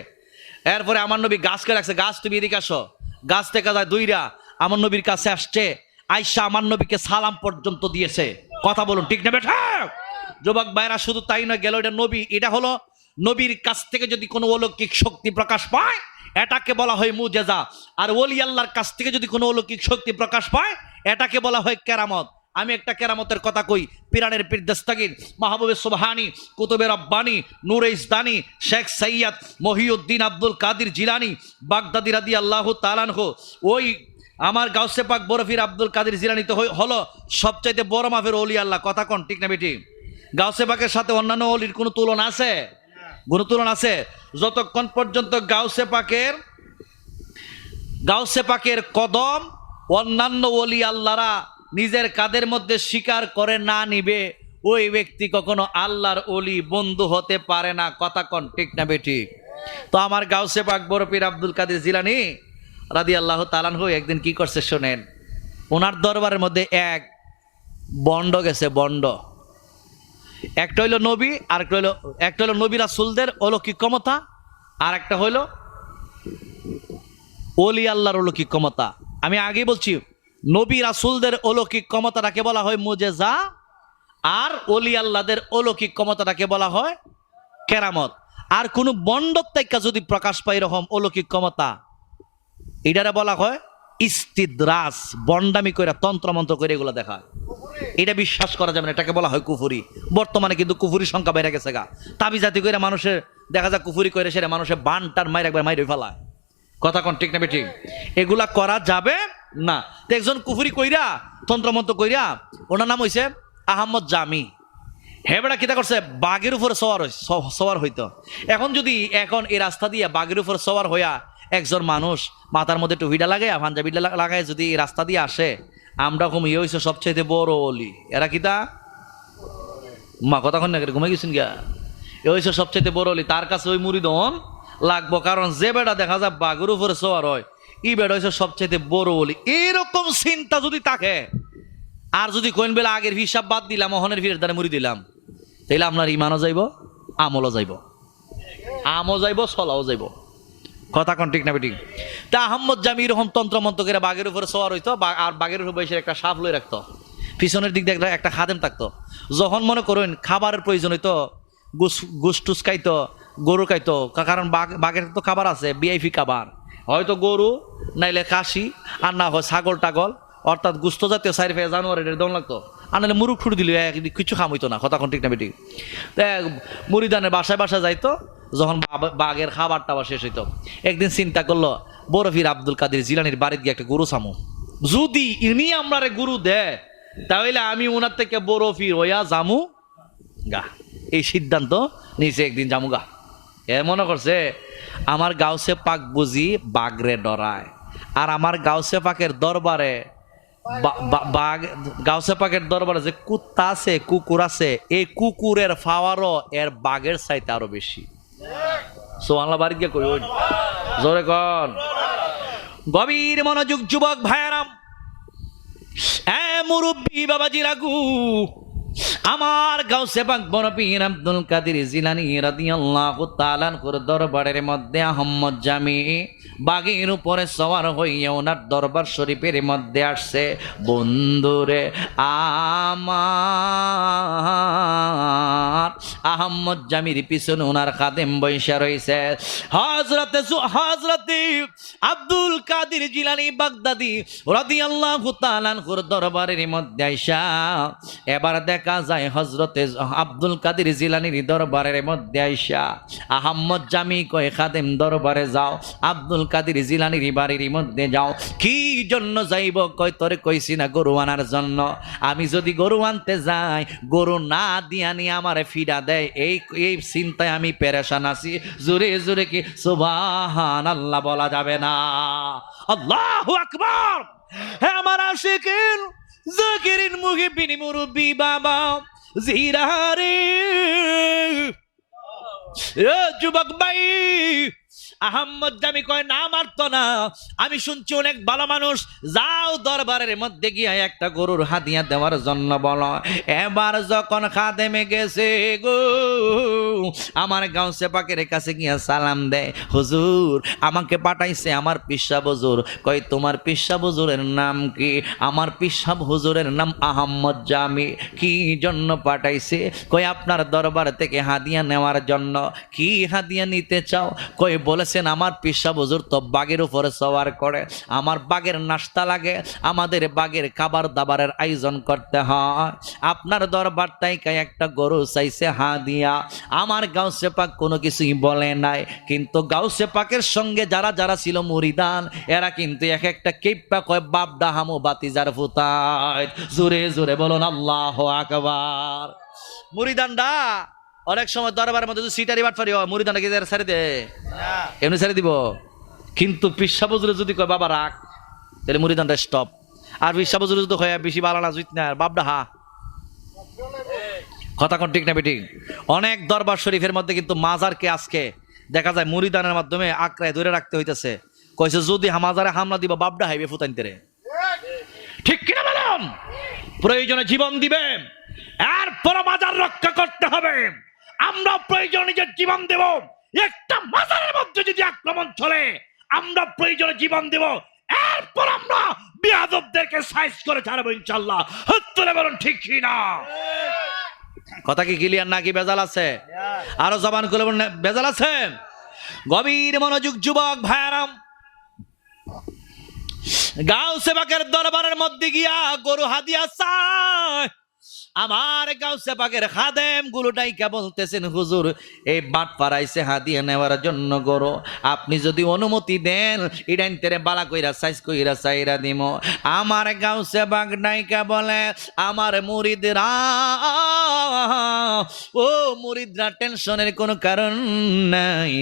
এরপরে আমার নবী গাছকে ডাকছে, গাছ তুমি এদিকে আসো। গাছ থেকে যায় 2রা আমার নবীর কাছে আসছে, আয়েশা আমার নবীকে সালাম পর্যন্ত দিয়েছে। কথা বলুন ঠিক না বেঠা? যুবক ভাইরা, শুধু তাই নয়, গেল এটা নবী। এটা হলো নবীর কাছ থেকে যদি কোনো অলৌকিক শক্তি প্রকাশ পায়, এটাকে বলা হয় মুজেজা। আর ওলি আল্লাহর কাছ থেকে যদি কোনো অলৌকিক শক্তি প্রকাশ পায়, এটাকে বলা হয় কেরামত। আমি একটা কেরামতের কথা কই। পিরানের পীর দস্তগীর মাহবুবে সুবহানি, কুতুবে রব্বানি, নূরে ইসদানি, শেখ সৈয়দ মহিউদ্দিন আব্দুল কাদির জিলানি বাগদাদি রাদিয়াল্লাহু তাআলা আনহু, ওই আমার গাউসে পাক বরফির আব্দুল কাদির জিলানি তো হলো সবচাইতে বড় মাপের ওলি আল্লাহ। কথা কোন ঠিক না বেটি? গাউসে পাকের সাথে অন্যান্য ওলির কোনো তুলনা আছে? কোনো তুলনা আছে? যতক্ষণ পর্যন্ত গাউসে পাকের কদম অন্যান্য ওলি আল্লাহরা নিজের কাদের মধ্যে স্বীকার করে না নিবে, ওই ব্যক্তি কখনো আল্লাহর ওলি বন্ধু হতে পারে না। কথা কোন ঠিক না বেটি? তো আমার গাউসে পাক বড় পীর আব্দুল কাদের জিলানী রাদিয়াল্লাহু তাআলা আনহু একদিন কি করছে শোনেন। ওনার দরবারের মধ্যে এক বন্ড গেছে, বন্ড। একটা হইলো নবী, আর একটা হইলো নবী রাসূলদের অলৌকিক ক্ষমতা, আর একটা হইলো ওলি আল্লাহর অলৌকিক ক্ষমতা। আমি আগেই বলছি, নবী রাসূলদের অলৌকিক ক্ষমতাটাকে বলা হয় মুজেজা, আর ওলি আল্লাহদের অলৌকিক ক্ষমতাটাকে বলা হয় কেরামত। আর কোন বন্ডর থেকে যদি প্রকাশ পায় এরকম অলৌকিক ক্ষমতা, এটারে বলা হয় ইস্তিদ্রাস। বন্ডামি করে, তন্ত্রমন্ত্র করে এগুলো দেখায়, এটা বিশ্বাস করা যাবে না, এটাকে বলা হয় কুফুরি। বর্তমানে কিন্তু কুফুরির সংখ্যা বেড়ে গেছে গা। তাবি জাতি করে মানুষের দেখা যায় কুফুরি করে, সেটা মানুষের বানটার মায়ের একবার মাইরে ফেলায়। কথা কোন ঠিক না বেঠিক? এগুলা করা যাবে না। তো একজন কুফুরি কইরা, তন্ত্রমন্ত্র কইরা, ওনার নাম হইছে আহমদ জামি। হেবেড়া কিতা করছে, বাঘের উপরে সওয়ার হইতো। এখন এই রাস্তা দিয়ে বাঘের উপর সওয়ার হইয়া একজন মানুষ মাথার মধ্যে টুপিটা লাগাইয়া, পাঞ্জাবিটা লাগাই যদি এই রাস্তা দিয়ে আসে, আমরা ঘুমিয়ে হইছে সবচেয়ে বড় অলি। এরা কিতা মা কথা কন না, ঘুমাই গেছেন গিয়া? এ হইছে সবচেয়ে বড় অলি। তার কাছে ওই মুরিদন লাগবো, কারণ যে বেটা দেখা যায় বাঘের উপরে সওয়ার হয়, এই বেটা হইছে সবচেয়ে বড় অলি। এরকম চিন্তা যদি থাকে, আর যদি কোন বেলা আগের হিসাব বাদ দিলাম, অহনের ফিরের দ্বারা মুড়ি দিলাম, তাইলে আপনার ইমানও যাইব, আমলও যাইব, আমও যাইব, চলাও যাইব। কথা কোন ঠিক না বেঠিক? তা আহম্মদ জামি এরকম তন্ত্রমন্ত্র করে বাঘের উপরে সওয়ার হইতো, আর বাঘের উপর বসে একটা সাপ লই রাখতো, পিছনের দিক দিয়ে একটা খাদেম থাকতো। যখন মনে করেন খাবারের প্রয়োজন হইতো, গুস খাইতো, গরু খাইতো, কারণ বাঘের তো খাবার আছে, বিআইপি খাবার, হয়তো গরু নাইলে কাশি, আর না হয় ছাগল টাগল, অর্থাৎ গুস্ত জাতীয় সাইড ফেয়ে জানুয়ারির দম লাগতো। আর নাহলে মুরুখ ফুট দিল, কিছু খাম হইতো না। কথা কোন ঠিক না বেঠিক? মুরিদানের বাসায় যাইতো, যখন বাঘের খাবার টাবার শেষ হইতো। একদিন চিন্তা করলো, বরফির আব্দুল কাদের জিলানির বাড়িতে গিয়ে একটা গরু সামু, যদি ইনি আমরা গুরু দেয়, তাহলে আমি ওনার থেকে বরফির হইয়া জামু গা। এই সিদ্ধান্ত নিচে একদিন জামু গা। এ মনে করছে আমার গাউসে পাক বুঝি বাঘরে ডরায়, আর আমার গাউসে পাকের দরবারে বাঘ গাউসে পাকের দরবারে যে কুত্তা আছে, কুকুর আছে, এই কুকুরের ফাওয়ারও এর বাঘের চাইতে আরো বেশি। সুবহানাল্লাহ, বাড়ি গিয়ে কই ওই জোরে কন। গভীর মনোযোগ যুবক ভাইয়ারাম, এ মুরব্বী বাবাজি রাগু, আমার গাউসে পাক বড় পীর আব্দুল কাদের জিলানী রাদিয়াল্লাহু তাআলা আনহুর দরবারের মধ্যে আহমদ জামি বাগের উপরে সওয়ার হইয়া ওনার দরবার শরীফের মধ্যে আসছে। বন্ধুরে আমার আহমদ জামির পিছনে ওনার খাদেম বৈশা রয়েছে। হযরতে আব্দুল কাদের জিলানী বাগদাদি রাদিয়াল্লাহু তাআলা আনহুর দরবারের মধ্যে আইসা এবার দেখা যায় হযরতে আব্দুল কাদের জিলানীর দরবারের মধ্যে আইসা আহমদ জামি কয় খাদেম দরবারে যাও, আব্দুল কাদের জিলানীর বাড়ির মধ্যে যাও। কি জন্য যাইব? কয় তোরে কইছি না গরু আনার জন্য। আমি যদি গরু আনতে যাই, গরু না দিয়া নি আমার ফিডা দেয়, এই চিন্তায় আমি পেরেশান আছি। জোরে জোরে কি সুবহানাল্লাহ বলা যাবে না? আল্লাহু আকবার। হে আমার আশিকিন জাকিরিন মুহিবিন মুরব্বি বাবা জিরারে, যুবক ভাই আহমদ জামি কয় না মারতো না, আমি শুনছি অনেক ভালো মানুষ, যাও দরবারের মধ্যে গিয়ে একটা গরুর হাদিয়া দেওয়ার জন্য বলো। এবার যখন খাদেমে গেছে গো, আমার গাউসে পাকের কাছে গিয়া সালাম দেয়, হুজুর আমাকে পাঠাইছে আমার পিসাব হুজুর। কয় তোমার পিসাব হুজুরের নাম কি? আমার পিসাব হুজুরের নাম আহমদ জামি। কি জন্য পাঠাইছে? কয় আপনার দরবার থেকে হাদিয়া নেওয়ার জন্য। কি হাদিয়া নিতে চাও? কই বলেছেন আমার পিসাব হুজুর তো বাগের উপরে সওয়ার করে, আমার বাগের নাস্তা লাগে, আমাদের বাগের খাবার দাবারের আয়োজন করতে হয়, আপনার দরবার থেকে একটা গরু চাইছে হাদিয়া। আমার গাউসে পাক কোনো কিছুই বলে নাই, কিন্তু গাউসে পাকের সঙ্গে যারা যারা ছিল মুরিদান, এরা কিন্তু এক একটা কেপ্পা কয় বাপ ডাহামো বাতিজার ফুতায়। জোরে জোরে বলুন আল্লাহু আকবার। মুরিদানরা অনেক সময় দরবারের মধ্যে সিটারি বাটফারি হয়, মুরিদানকে ছেড়ে দে এমনি ছেড়ে দিব, কিন্তু পিসাব হুজুরে যদি কয় বাবা রাখ, তাহলে মুরিদানটা স্টপ। আর পিসাব হুজুরে যদি হয় বেশি বালানা জুইত না বাপডা হা, কথা কোন ঠিক না বেঠিক? অনেক দরবার শরীফের মধ্যে কিন্তু মাজারকে আজকে দেখা যায় মুরিদানের মাধ্যমে আঁকড়ায় ধরে রাখতে হইতেছে। কইছে যদি মাজারে হামলা দিব বাপডা হাইবে ফুতাইতে রে, ঠিক কিনা বলুন? প্রয়োজনে জীবন দিবে, এরপর মাজার রক্ষা করতে হবে। আমরা প্রয়োজনে নিজের জীবন দেব। একটা মাজারের মধ্যে যদি আক্রমণ চলে, আমরা প্রয়োজনে জীবন দেব, এরপর আমরা বিয়াদবদেরকে সাইজ করে ছাড়বো ইনশাআল্লাহ। হত্তরে বলুন ঠিক কি না? কথা কি ক্লিয়ার নাকি বেজাল আছে? আরো জবান খুলে বলুন বেজাল আছে? গভীর মনোযোগ যুবক ভাইরাম, গাউসে পাকের দরবারের মধ্যে গিয়া গরু হাদিয়া চায়। আমার গাউসে পাকের খাদেম গুলোটাই কে বলতেছেন, হুজুর এই বাট পাড়াইছে হাদিয়া নেওয়ার জন্য গরু, আপনি যদি অনুমতি দেন ইডাইন তেরে বালা কইরা সাইজ কইরা চাইরা দিম। আমার গাউসে পাক নাইকা বলে, আমার মুরিদরা, ও মুরিদরা টেনশনের কোনো কারণ নাই,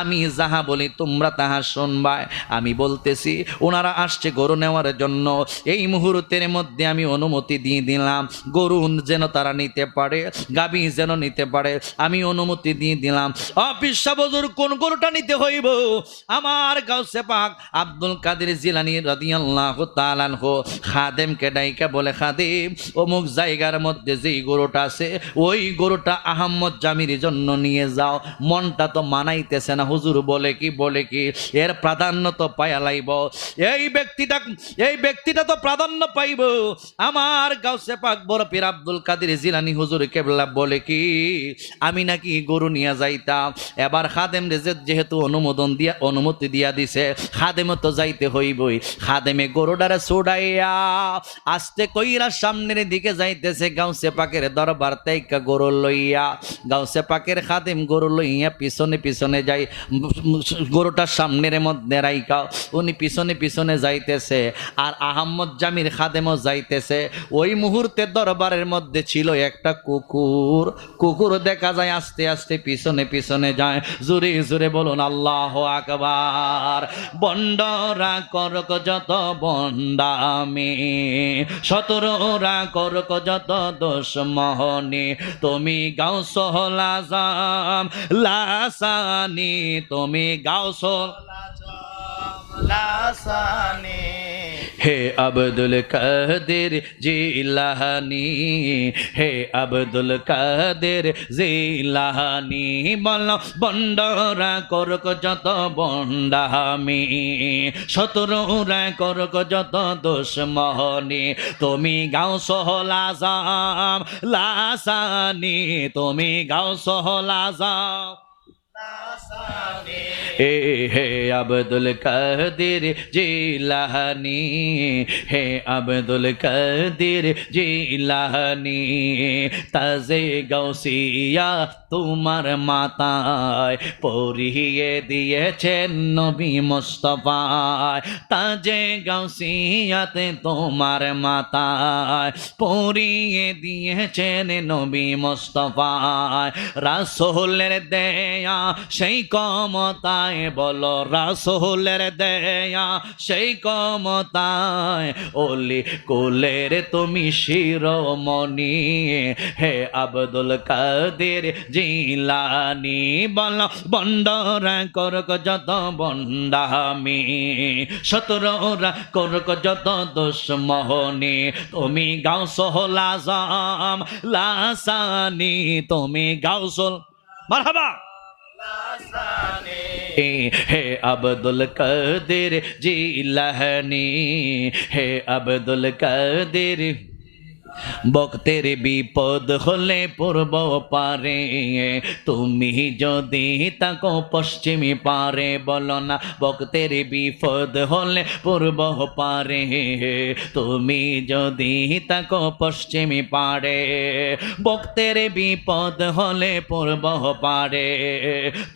আমি যাহা বলি তোমরা তাহা শুনবা। আমি বলতেছি ওনারা আসছে গরু নেওয়ার জন্য, এই মুহূর্তের মধ্যে আমি অনুমতি দিয়ে দিলাম, গরু যেন তারা নিতে পারে, গাবি যেন নিতে পারে, আমি অনুমতি দিয়ে দিলাম। পিসাব হুজুর কোন গরুটা নিতে হইব? আমার গাউসে পাক আব্দুল কাদের জিলানী রাদিয়াল্লাহু তাআলা আনহু খাদেমকে ডাইকা বলে, খাদেম অমুক জায়গার মধ্যে যেই গরুটা আছে ওই গরুটা আহমদ জামির জন্য নিয়ে যাও। মনটা তো মানাইতেছে না, হুজুর বলে কি এর প্রাধান্য তো পায়া লাইব, এই ব্যক্তিটা তো প্রাধান্য পাইব। আমার গাউসে পাক বড় পীর আব্দুল কাদের জিলানী হুজুর কেবলা বলে কি আমি নাকি গরু নিয়ে যাইতাম। এবার খাদেম যেহেতু অনুমতি দিয়া দিছে, খাদেমও তো যাইতে হইবই। খাদেমে গরুটারে ছুড়াইয়া আস্তে কইরা সামনের দিকে যাইতেছে গাউসে পাকের দরবার থেকে থেকে গরু লইয়া গাউসে পাকের খাদেম গরু লইয়া পিছনে পিছনে যাই, গরুটার সামনের মধ্যে রাইকা উনি পিছনে পিছনে যাইতেছে, আর আহম্মদ জামির খাদেমও যাইতেছে। ওই মুহূর্তে দরবারের মধ্যে ছিল একটা কুকুর, কুকুর দেখা যায় আস্তে আস্তে পিছনে পিছনে যায়। জোরে জোরে বলুন আল্লাহু আকবার। বন্ডরা করক যত বন্ডামি, শতররা করক যত দুশমনি, তুমি গাউসুল আজম লাসানি, তুমি গাউসুল লাসানি। হে আব্দুল কাদের জিলানি, হে আব্দুল কাদের জিলানি, বল বন্ডরা করক যত বন্ডামি, শতররা করক যত দুশমনি, তুমি গাউসুল আজম লাসানি, তুমি গাউসুল আজম। হে আব্দুল কাদের জিলানি, হে আব্দুল কাদের জিলানি, তাজে গাউসিয়া তোমার মাথায় পরিয়ে দিয়েছেন নবী মুস্তাফা, তাজে গাউসিয়াতে তোমার মাথায় পরিয়ে দিয়েছেন নবী মুস্তাফা, রাসূলের দেয়া সেই ক্ষমতায়, বলো রাসূলের দেয়া সেই ক্ষমতায়, ওলি কুলের তুমি শিরোমণি, হে আব্দুল কাদের জিলানি, বলো বন্ডরা করক যত বন্ডামি, শতররা করক যত দুশমনি, তুমি গাউসুল আজম লাসানি, তুমি গাউসুল। মারহাবা। হে আব্দুল কাদের জিলানি, হে আব্দুল কাদের, ভক্তের বিপদ হলে পূর্ব পারে, তুমি যদি তাকো পশ্চিমে পারে, বলো না ভক্তের বিপদ হলে পূর্ব পারে, তুমি যদি তাকো পশ্চিমে পারে, ভক্তের বিপদ হলে পূর্ব পারে,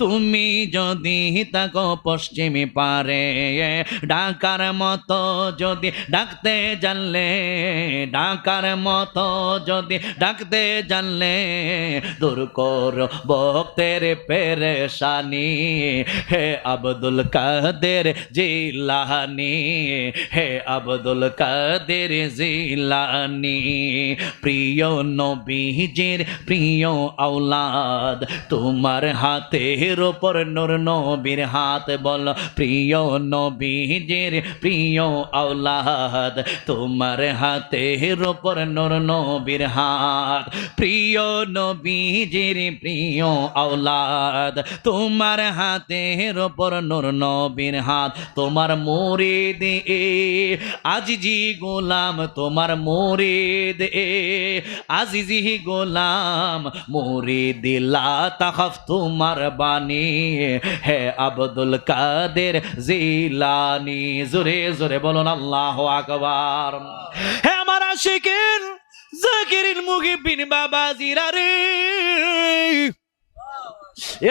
তুমি যদি তাকো পশ্চিমে পারে, ডাকার মতো যদি ডাকতে জানলে, ডাকার মতো যদি ডাকতে জানলে, দূর কর ভক্তের পেরেশানি, হে আব্দুল কাদের জিলানি, হে আব্দুল কাদের জিলানি, প্রিয় নবীজির প্রিয় আওলাদ, তোমার হাতের উপর নূর নবীর হাত, বল প্রিয় নবীজির প্রিয় আওলাদ, তোমার হাতের উপর নূর নবীর হাত, প্রিয় নবীজির প্রিয় আওলাদ, তোমার হাতের উপর নূর নবীর হাত, তোমার মুরিদ আজিজি গোলাম, তোমার মুরিদ আজিজি গোলাম, মুরিদ লা তাখাফ তোমার বাণী, হে আব্দুল কাদের জিলানি। জোরে জোরে বলুন আল্লাহু আকবার। হে আমার আশিকিন জাকিরিন মুহিবিন বাবা জিরা রে,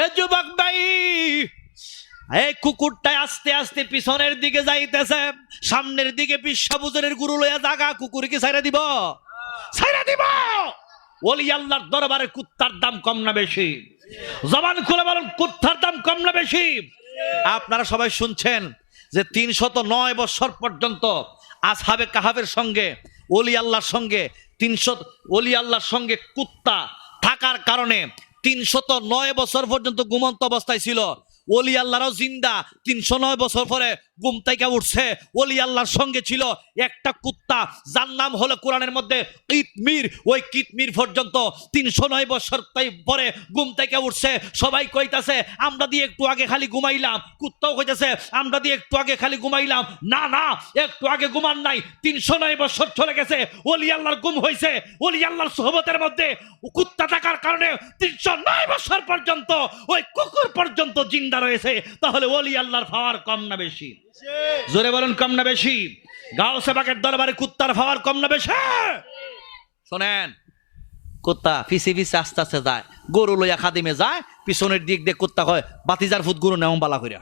এ যুবক ভাই, এই কুকুরটাই আস্তে আস্তে পিছনের দিকে যাইতেছে, সামনের দিকে বিশ্ববুজনের গুরু লইয়া জাগা, কুকুর কি ছাইরা দিব? ছাইরা দিব। ওলি আল্লাহর দরবারে কুত্তার দাম কম না বেশি? জবান খুলে বলুন, কুত্তার দাম কম না বেশি? আপনারা সবাই শুনছেন যে 309 বছর পর্যন্ত আসহাবে কাহাফের সঙ্গে ওলি আল্লাহর সঙ্গে 300 ওলি আল্লাহর সঙ্গে কুত্তা থাকার কারণে 309 বছর পর্যন্ত ঘুমন্ত অবস্থায় ছিল। ওলি আল্লাহরও জিন্দা 309 বছর পরে ঘুম থেকে উঠছে। ওলি আল্লাহর সঙ্গে ছিল একটা কুত্তা, যার নাম হলো কোরআনের মধ্যে কিতমির। ওই কিতমির পর্যন্ত 309 বছর পরে ঘুম থেকে উঠছে। সবাই কইতাছে আমরা দিয়ে একটু আগে খালি ঘুমাইলাম, কুত্তাও কইতাছে আমরা দিয়ে একটু আগে খালি ঘুমাইলাম। না না, একটু আগে ঘুমান নাই, 309 বছর চলে গেছে, ওলি আল্লাহর ঘুম হয়েছে। ওলি আল্লাহর সোহবতের মধ্যে কুত্তা থাকার কারণে 309 বছর পর্যন্ত ওই কুকুর পর্যন্ত জিন্দা রয়েছে। তাহলে ওলি আল্লাহর পাওয়ার কম না বেশি? জোরে বলুন, কম না বেশি? গাউসে পাকের দরবারে কুত্তার পাওয়ার কম না বেশি? শোনেন, কুত্তা ফিসে ফিসে আস্তে আস্তে যায়, গরু লইয়া খাদিমে যায়, পিছনের দিক দিয়ে কুত্তা কয় বাতিজার ফুট গরু নেওয়া বালা করিয়া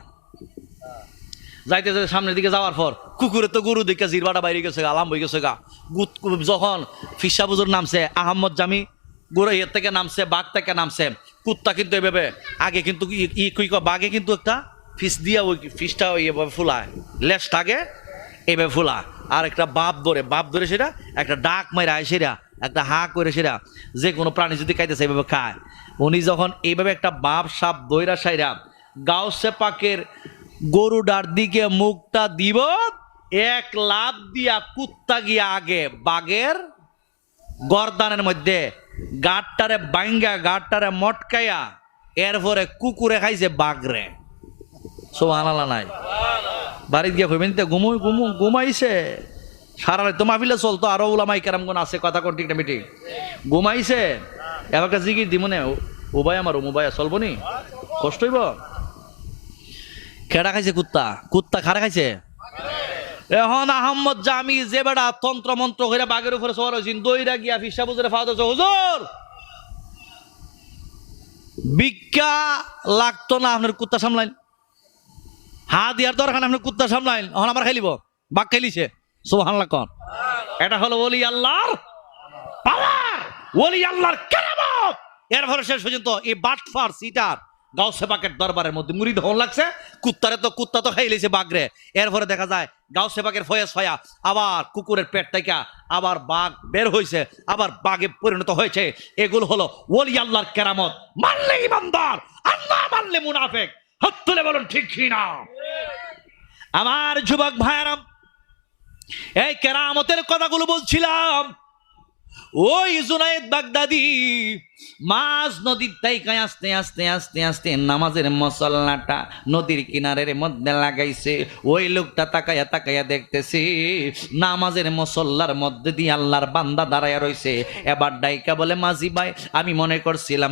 যাইতে যাইতে সামনের দিকে যাওয়ার পর কুকুরে তো গরু দিকে জিরবাটা বাইরে গেছে, আলাম হয়ে গেছে গা। যখন ফিসা বুজুর নামছে, আহম্মদ জামি গরু ইয়ের থেকে নামছে, বাঘ থেকে নামছে, কুত্তা কিন্তু এভাবে আগে কিন্তু বাঘে কিন্তু একটা ফিস দিয়া ওই ফিসটা এভাবে ফুলায়, লেজটা আগে এভাবে ফুলা, আর একটা বাপ ধরে সেটা একটা ডাক মাইরা সেরা একটা হা করে সেরা যে কোনো প্রাণী যদি খাইতেছে এইভাবে খায়। উনি যখন এইভাবে একটা বাপ সাপ দইরা সাইরা গাউসে পাকের গরুটার দিকে মুখটা দিব, এক লাফ দিয়া কুত্তা গিয়া আগে বাঘের গরদানের মধ্যে গাঁটটারে বাইঙ্গা গাঁটটারে মটকাইয়া এরপরে কুকুরে খাইছে বাঘরে। সুবহানাল্লাহ নাই বাড়িতে গিয়া কইবেন ঘুমাইছে সারা রাত তো মাহফিলে চলতো, আরো উলামাই কেরামগণ আছে কথা কোন ঠিক না মিটিং, ঘুমাইছে এবার জিগির দিমনে উবাই আমার উবাই চলবো নি, কষ্ট হইব। খেড়া খাইছে কুত্তা, কুত্তা খারা খাইছে। এখন আহম্মদ জামি যে বেড়া তন্ত্র মন্ত্র করে বাঘের উপরে সবার হয়েছেন, দইরা গিয়া ফিসা বুঝে ফাওয়া দিচ্ছে, হুজুর ভিক্ষা লাগতো না আপনার কুত্তা সামলাইন, হা দিয়ার দরকার আপনার কুত্তা সামলাইন, এখন আমার খাইলিব বাঘ খাইলিছে। সুবহানাল্লাহ কোন, এটা হলো ওলি আল্লাহর পাওয়ার, ওলি আল্লাহর কেরামত। এরপরে শেষ পর্যন্ত এই বাটফার সিটার গাউসে পাকের দরবারের মধ্যে মুড়ি ধন লাগছে, কুত্তা তো খাই লেছে বাঘরে। এরপরে দেখা যায় গাউসে পাকের ফয়াস হয়া আবার কুকুরের পেট থেকে আবার বাঘ বের হয়েছে, আবার বাঘে পরিণত হয়েছে। এগুলো হলো ওলি আল্লাহর কেরামত। মানলে ইমানদার, আল্লাহ মানলে মুনাফিক। হাত তুলে বলুন ঠিক কিনা। আমার যুবক ভাইরাম, এই কেরামতের কথাগুলো বলছিলাম। ওই জুনায়েদ বাগদাদি মাছ নদীর তাইকায় আস্তে আস্তে আস্তে আস্তে নামাজের মসল্লাটা নদীর কিনারের মধ্যে লাগাইছে। ওই লোকটা তাকায়া তাকায়া দেখতেছে নামাজের মসল্লার মধ্যে দিয়ে আল্লাহর বান্দা দাঁড়ায়া রইছে। এবার ডাইকা বলে, মাঝি ভাই আমি মনে করছিলাম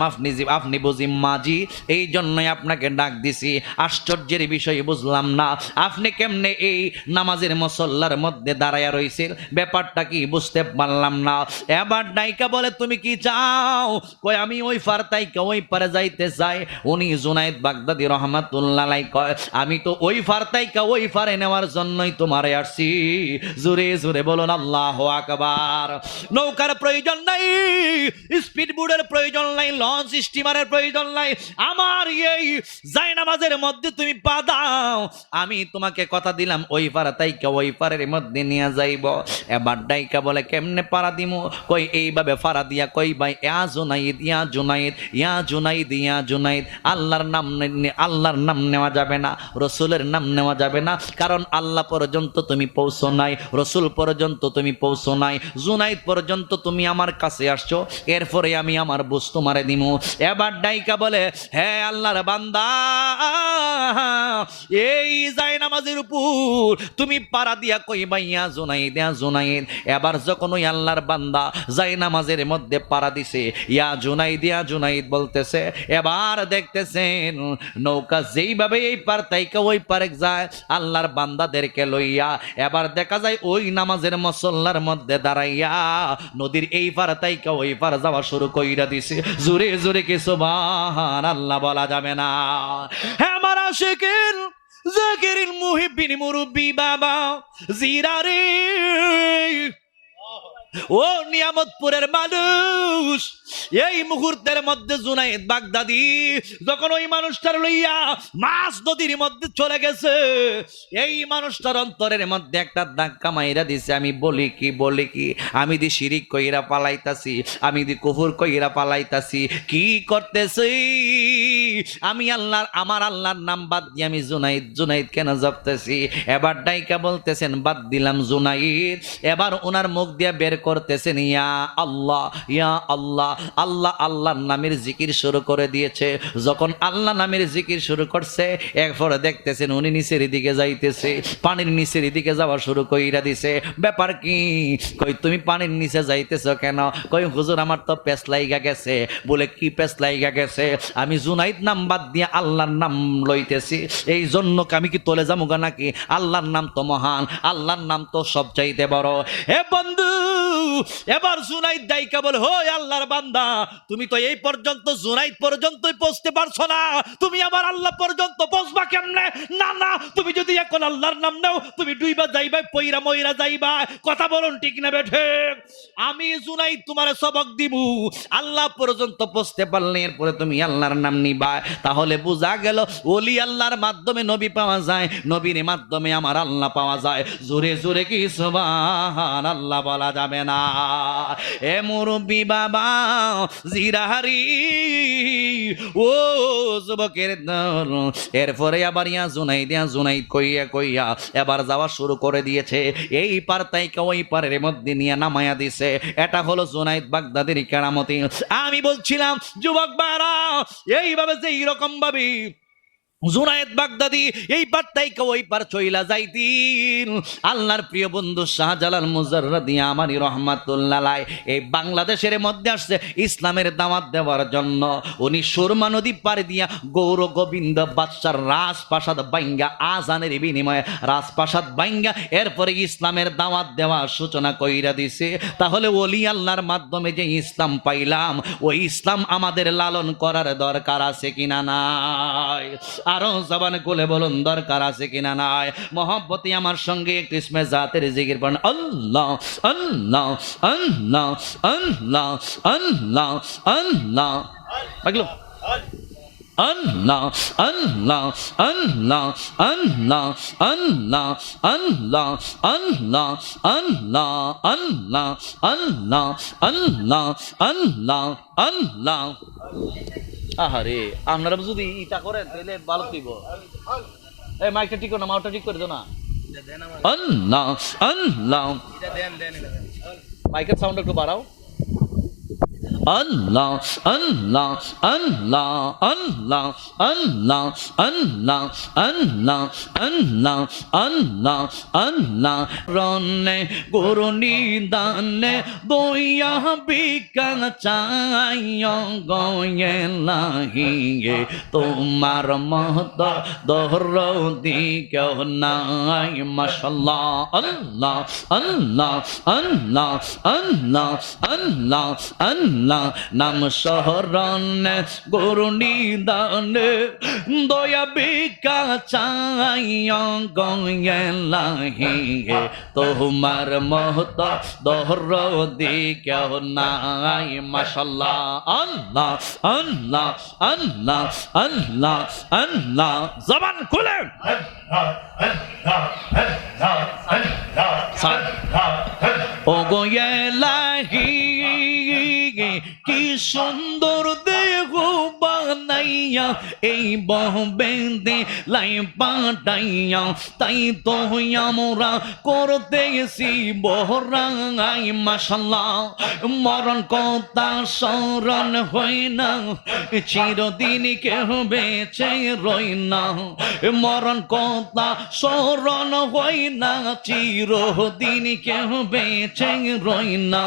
আপনি বুঝি মাঝি, এই জন্যই আপনাকে ডাক দিছি। আশ্চর্যের বিষয় বুঝলাম না আপনি কেমনে এই নামাজের মসল্লার মধ্যে দাঁড়ায়া রইছেন, ব্যাপারটা কি বুঝতে পারলাম না। এবার ডাইকা বলে, তুমি কি চাও? কয় আমি ওই পার তাইকা ওই পারে যাইতে চাই। উনি জুনায়েদ বাগদাদি রহমাতুল্লাহ আলাইহি কয়, আমি তো ওই পার তাইকা ওই পারে নেওয়ার জন্যই তোমারে আসছি। জোরে জোরে বলুন আল্লাহু আকবার। নৌকার প্রয়োজন নাই, স্পিড বোটের প্রয়োজন নাই, লঞ্চ স্টিমারের প্রয়োজন নাই। আমার এই জায়নামাজের মধ্যে তুমি পা দাও, আমি তোমাকে কথা দিলাম ওই পার তাইকা ওই পারের মধ্যে নিয়ে যাইব। এবার ডাইকা বলে, কেমনে পারা দিমু? কই এইভাবে ফারা দিয়া কই ভাই, ইয়া জুনাইদ ইয়া জুনাইদ ইয়া জুনাইদ ইয়া জুনাইদ। আল্লাহর নাম নেওয়া যাবে না, রসুলের নাম নেওয়া যাবে না, কারণ আল্লাহ পর্যন্ত তুমি পৌঁছো নাই, রসুল পর্যন্ত তুমি পৌঁছো নাই, জুনাইদ পর্যন্ত তুমি আমার কাছে আসছো, এরপরে আমি আমার বুঝ তোমারে দিমু। এবার ডাইকা বলে, হে আল্লাহর বান্দা, এই জায়নামাজের উপর তুমি পারা দিয়া কই ভাই ইয়া জুনাইদ ইয়া জুনাইদ। এবার যখন ওই আল্লাহর বান্দা জায়নামাজের মধ্যে পারা দিছে, ইয়া জুনাইদ বলতেছে। এবার দেখতেছেন নৌকা যেইভাবে এই পার তাইকা ওই পারে যায় আল্লাহর বান্দাদেরকে লইয়া, এবার দেখা যায় ওই নামাজের মুসল্লার মধ্যে দাঁড়াইয়া নদীর এই পার তাইকা ওই পার যাওয়া শুরু কইরা দিছে। জোরে জোরে কি সুবহানাল্লাহ বলা যাবে না? হ্যাঁ আমার আশিকিন জাকিরিন মুহিব্বিন মুরব্বি বাবা জিরারে, ও নিয়ামতপুরের মানুষ, এই মুহূর্তের মধ্যে জুনায়েদ বাগদাদি যখন ওই মানুষটার লইয়া মাছ নদীর মধ্যে চলে গেছে, এই মানুষটার অন্তরের মধ্যে একটা ধাক্কা মাইরা দিছে। আমি বলি কি আমি দি শিরিক কইরা পালাইতাছি, আমি দি কুফর কইরা পালাইতাছি, কি করতেছি আমি? আমার আল্লাহর নাম বাদ দিয়ে আমি জুনাইদ কেন জপতেছি? এবার ডাইকা বলতেছেন, বাদ দিলাম জুনাইদ। এবার ওনার মুখ দিয়ে বের করতেছেন, ইয়া আল্লাহ ইয়া আল্লাহ। আল্লাহর নামের জিকির শুরু করে দিয়েছে। যখন আল্লাহ নামের জিকির শুরু করছে, এরপরে দেখতেছেন উনি নিচের দিকে যাইতেছে, পানির নিচের দিকে যাওয়া শুরু কইরা দিছে। ব্যাপার কি? কই তুমি পানির নিচে যাইতেছ কেন? কই হুজুর আমার তো পেছ লাইগা গেছে। বলে কি পেছ লাইগা গেছে? আমি জুনাইদ নাম বাদ দিয়ে আল্লাহর নাম লইতেছি, এই জন্য আমি কি তলে যাবো গা নাকি? আল্লাহর নাম তো মহান, আল্লাহর নাম তো সবচাইতে বড়। হে বন্ধু, এবার জুনাইদ দাইকা বলে, হই আল্লাহর বান্দা, তুমি তো এই পর্যন্ত জুনাইদ পর্যন্তই পৌঁছতে পারছো না, তুমি আবার আল্লাহ পর্যন্ত পৌঁছবা কেমনে? না না, তুমি যদি এখন আল্লাহর নাম নাও, তুমি ডুইবা যাইবা, পইরা মইরা যাইবা। কথা বলুন ঠিক না বেঠে? আমি জুনাইদ তোমারে সবক দিব, আল্লাহ পর্যন্ত পৌঁছতে পারলে এরপরে তুমি আল্লাহর নাম নিবা। তাহলে বোঝা গেল ওলি আল্লাহর মাধ্যমে নবী পাওয়া যায়, নবীর মাধ্যমে আমার আল্লাহ পাওয়া যায়। জোরে জোরে কি সুবহানাল্লাহ বলা যাবে না? এ মুরব্বি বাবা জিরাহারি, ও যুবকের দল। এরপরে আবার জুনাইদ কইয়া কইয়া এবার যাওয়া শুরু করে দিয়েছে। এই পার তাইকে ওই পারের মধ্যে নিয়ে নামায়া দিছে। এটা হলো জুনাইদ বাগদাদির কেরামতি। আমি বলছিলাম যুবক বারা, এইভাবে যে এইরকম ভাবে জুনায়েদ বাগদাদি এই পার থেকে ওই পার চইলা যাইতিন। আল্লাহর প্রিয় বন্ধু শাহজালাল মুজাররাদি আমারি রহমাতুল্লাহ আলাইহি এই বাংলাদেশের মধ্যে আসছে ইসলামের দাওয়াত দেওয়ার জন্য। উনি সুরমা নদী পাড়ি দিয়া গৌর গোবিন্দ বাদশার রাজপ্রাসাদ বাইঙ্গা, আজানের বিনিময়ে রাজপ্রাসাদ বাইঙ্গা এরপরে ইসলামের দাওয়াত দেওয়ার সূচনা কইরা দিছে। তাহলে ওলি আল্লাহর মাধ্যমে যে ইসলাম পাইলাম, ওই ইসলাম আমাদের লালন করার দরকার আছে কিনা নাই? আরো জবান খুলে বলুন দরকার আছে কিনা নাই? মহব্বতে আমার সঙ্গে একটু ইসমে জাতের জিকির পড়েন, আল্লাহ আল্লাহ আল্লাহ আল্লাহ আল্লাহ আল্লাহ। লাগলো আল্লাহ আল্লাহ আল্লাহ আল্লাহ আল্লাহ আল্লাহ আল্লাহ আল্লাহ আল্লাহ আল্লাহ আল্লাহ আল্লাহ আল্লাহ। আহারে, আপনারা যদি ইটা করেন তাহলে ভালো দিব। এই মাইকটা ঠিক করো না, মাউটা ঠিক করে দাও না। আল্লাহ আল্লাহ, মাইকের সাউন্ড একটু বাড়াও। আল্লাহ আল্লাহ আল্লাহ আল্লাহ আল্লাহ আল্লাহ আল্লাহ আল্লাহ আল্লাহ আল্লাহ। রনে গরুনি দানে দইয়া বিকা চাই গয়েলাহিয়ে, তোমার মহত দরদি কেউ নাই। মাশাআল্লাহ আল্লাহ আল্লাহ আল্লাহ আল্লাহ আল্লাহ আল্লাহ। নাম শহরণ গরুনি দানে দয়া বিকা চাই গয়েলাহিয়ে, তোমার মহত দরদি কেউ নাই। মাশাআল্লাহ আল্লাহ আল্লাহ আল্লাহ আল্লাহ আল্লাহ। জবান খুলে ও গয়েলাহি, কি সুন্দর দেহ বানাইয়া এই বহবেন্দে লাই পাটাইয়া, তাই তো আমরা করতেছি বহরাই। মাশাআল্লাহ, মরণ কথা স্মরণ হয় না, চিরদিন কেহ বেঁচে রই না। মরণ কথা স্মরণ হয় না, চিরদিন কেহ বেঁচে রই না।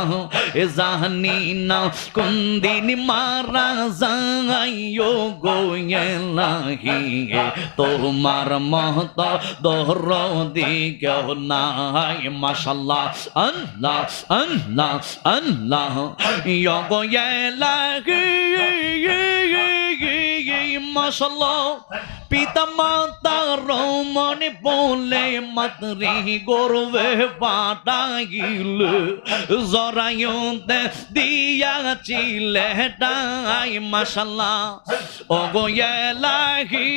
জানি না কোন দিন মারা যাইও গয়েলাহিয়ে, তোমার মহত দরদি কেউ নাই। মাশাআল্লাহ আল্লাহ আল্লাহ আল্লাহ। ইয়া গয়েলাহিয়ে মাশাআল্লাহ, পিতা মাতার মনে বলে মাতৃ গর্বে পাঠাইল, জরায়ুতে দিয়াছিলে টাই। মাশাআল্লাহ ও গয়েলাহি,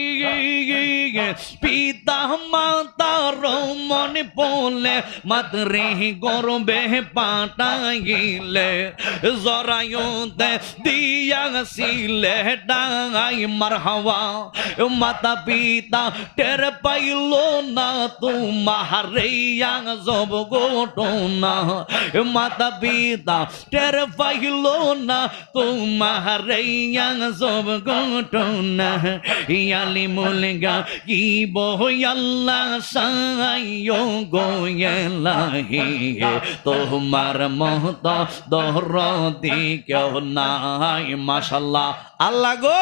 পিতা মাতার মনে বলে মাতৃ গর্বে পাঠাইলে, জরায়ুতে দিয়াছিলে টাই। মারহাবা, মাতা পিতা টের পাইল না তোমারে জব ঘটনা, মাতা পিতা টের পাইল না তোমারে জব ঘটনা। ইয়ালি মুলগা কি বই আল্লাহ সাইও গয়েলাহি, তোমার মহত দরদি কেউ নাই। মাশাআল্লাহ আল্লাহ গো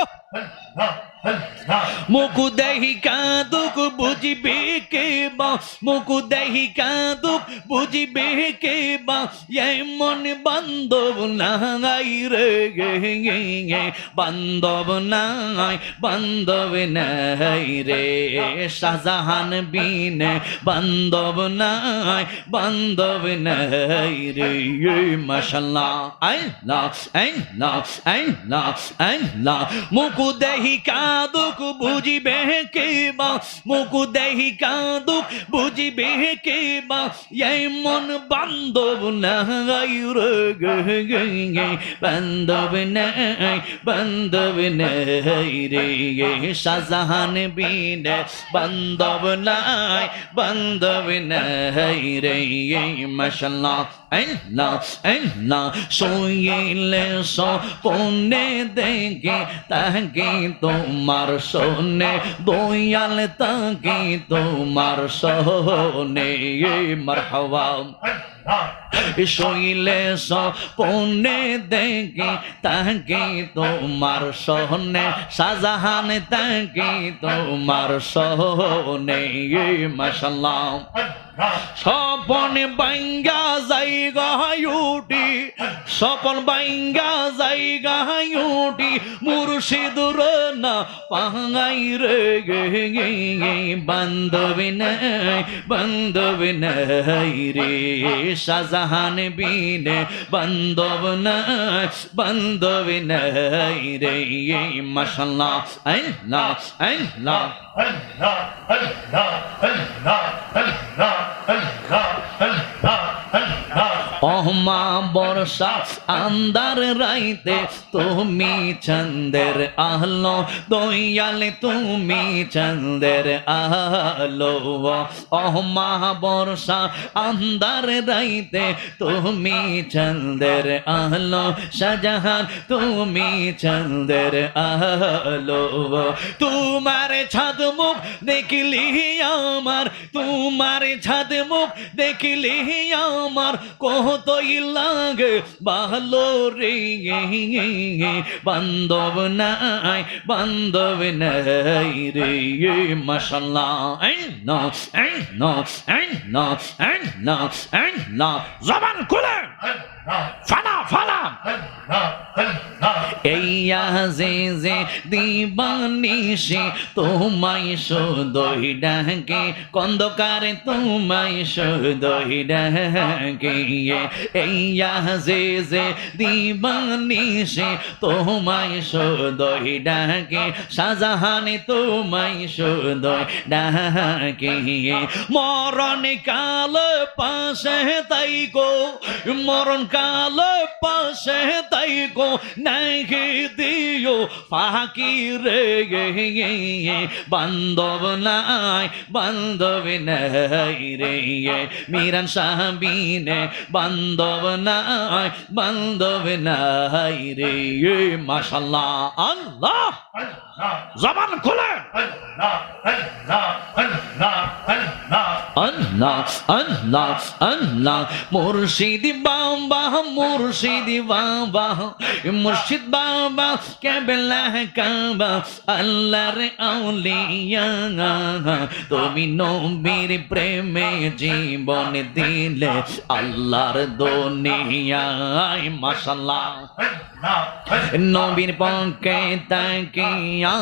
মুকু দেহি কাঁদুক বুঝিবে কে বা মুকু দেহি কাঁদুক বুঝিবে কে বা এমন বান্ধব নাই রে বান্ধব নাই রে শাহজাহান বিনে বান্ধব নাই রে মাশাআল্লাহ আল্লাহ আল্লাহ আল্লাহ আল্লাহ মুকু দেহি কাঁদুক বুঝিবে কে বা মুকু দেহি কাঁদুক বুঝিবে কে বা এমন বান্ধব নাই রে বান্ধব নাই রে শাহজাহান বিনে বান্ধব নাই রে মাশাআল্লাহ আল্লাহ আল্লাহ সোইলে সপনে দেখে তাকে তোমার সোনে দয়াল তাকে তোমার সোনে মারহাবা শৈলে সপনে দেখে তাকে তোমার সোনে শাহজাহান তাকে তোমার সোনে মাশাআল্লাহ স্বপন বাইঙ্গা জায়গা উঠি স্বপন বাইঙ্গা জায়গা উঠি মুর্শিদুর না পাঙ্গাই রে বান্ধবী নাই রে শাহজাহান বিনে বান্ধব নাই রে মাশাআল্লাহ আল্লাহ আল্লাহ আল্লাহ আল্লাহ আল্লাহ আল্লাহ আল্লাহ আল্লাহ ওহমা বর্ষা আন্দার রাইতে তুমি চন্দের আলো দয়াল তুমি চন্দের আলো ওহমা বর্ষা আন্দার রাইতে তুমি চন্দের আলো শাহজাহান তুমি চন্দের আলো তোমার ছাদ মুখ দেখলি আমার তোমার ছাদ মুখ দেখলি আমার কতই লাগে ভালো রে বান্ধব নাই রে মাশাআল্লাহ জবান খুলে ফানা ফানা এই আজিজে দিবানিশি তোমায় শুধুই ডাকে কন্দকারে তোমায় শুধুই ডাকে এই আজিজে দিবানিশি তোমায় শুধুই ডাকে শাহজাহান তোমায় শুধুই ডাকে মরণ কাল পাশে তাই গো মরণ কাল পাশে তাই গো নাকি দিও ফাঁকি রে বান্ধব নাই রে মিরান সাহাবিনে বান্ধব নাই রে মাশাআল্লাহ আল্লাহ জবান খুলে আল্লাহ আল্লাহ আল্লাহ মুর্শিদি বাবা মুর্শিদি বাবা মুর্শিদ বাবা কেবলা কাবা আল্লাহর আউলিয়া তুমি নবীর প্রেমে জীবন দিলে আল্লাহর দুনিয়ায় মাশাআল্লাহ নবীর পক্ষে তাকিয়া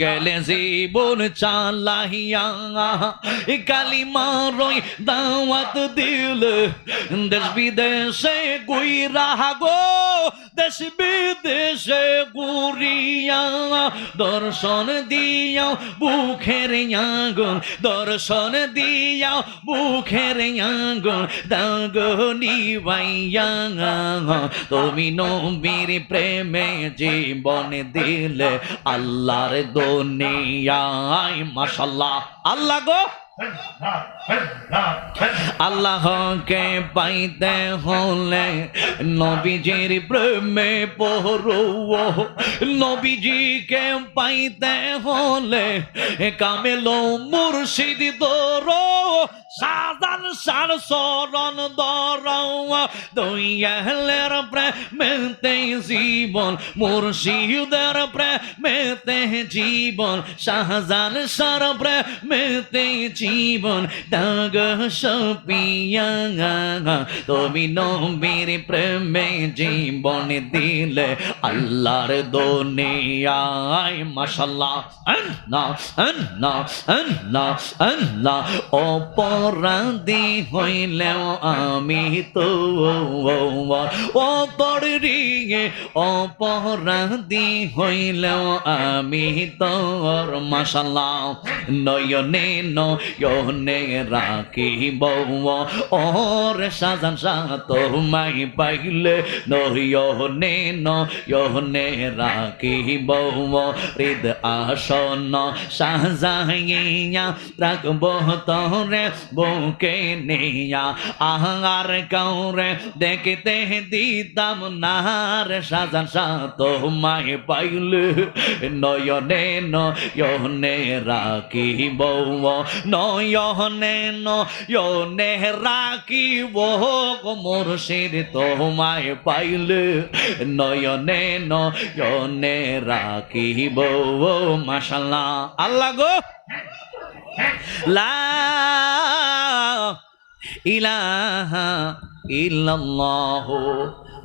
গেলে জীবন চালাইয়া কালিমারই দাওয়াত দিলে দেশ বিদেশে গুইরা গো দেশ বিদেশে গুরিয়া দর্শন দিয়াও বুকের আগুন দর্শন দিয়াও বুকের আগুন দাগনি ভাইয়া তুমি নবীর প্রেমে জীবন দিলে আল্লাহর দুনিয়ায় মাশাআল্লাহ আল্লাহ গো আল্লাহকে পাইতে হলে নবীজির প্রেমে পড়ো, নবীজিকে পাইতে হলে কামেলো মুর্শিদ ধরো, সাজান সার শরণ ধরো, দয়ালের প্রেমেতে জীবন, মুর্শিদের প্রেমেতে জীবন, শাহজান সার প্রেমেতে জীবন, দাগ সপিয়া তুমি নবীর প্রেমে জীবন দিলে আল্লাহর দুনিয়ায় মাশাআল্লাহ। আল্লাহ আল্লাহ আল্লাহ আল্লাহ অপরাধী হইলেও আমি তো অপরিয়ে, অপরাধী হইলেও আমি তোর মাশাআল্লাহ নয়নে নয়নে রাখিব ওর সাজান শাহ তোমায় পাইলে, নয়নে নয়নে রাখিব হৃদ আসন সাজাইয়া রাখব তোরে বুকে নিয়া, আহার কাউরে দেখতে দিতাম না রে সাজান শাহ তোমায় পাইলে, নয়নে নয়নে রাখিব, নয়নে নয়নে রাখিব গো মুর্শিদ তোমায় পাইলে, নয়নে নয়নে রাখিব মাশাআল্লাহ। আল্লাহ গো লা ইলাহা ইল্লাল্লাহ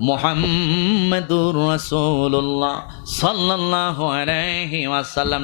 মুহাম্মাদুর রাসূলুল্লাহ সাল্লাল্লাহু আলাইহি ওয়াসাল্লাম।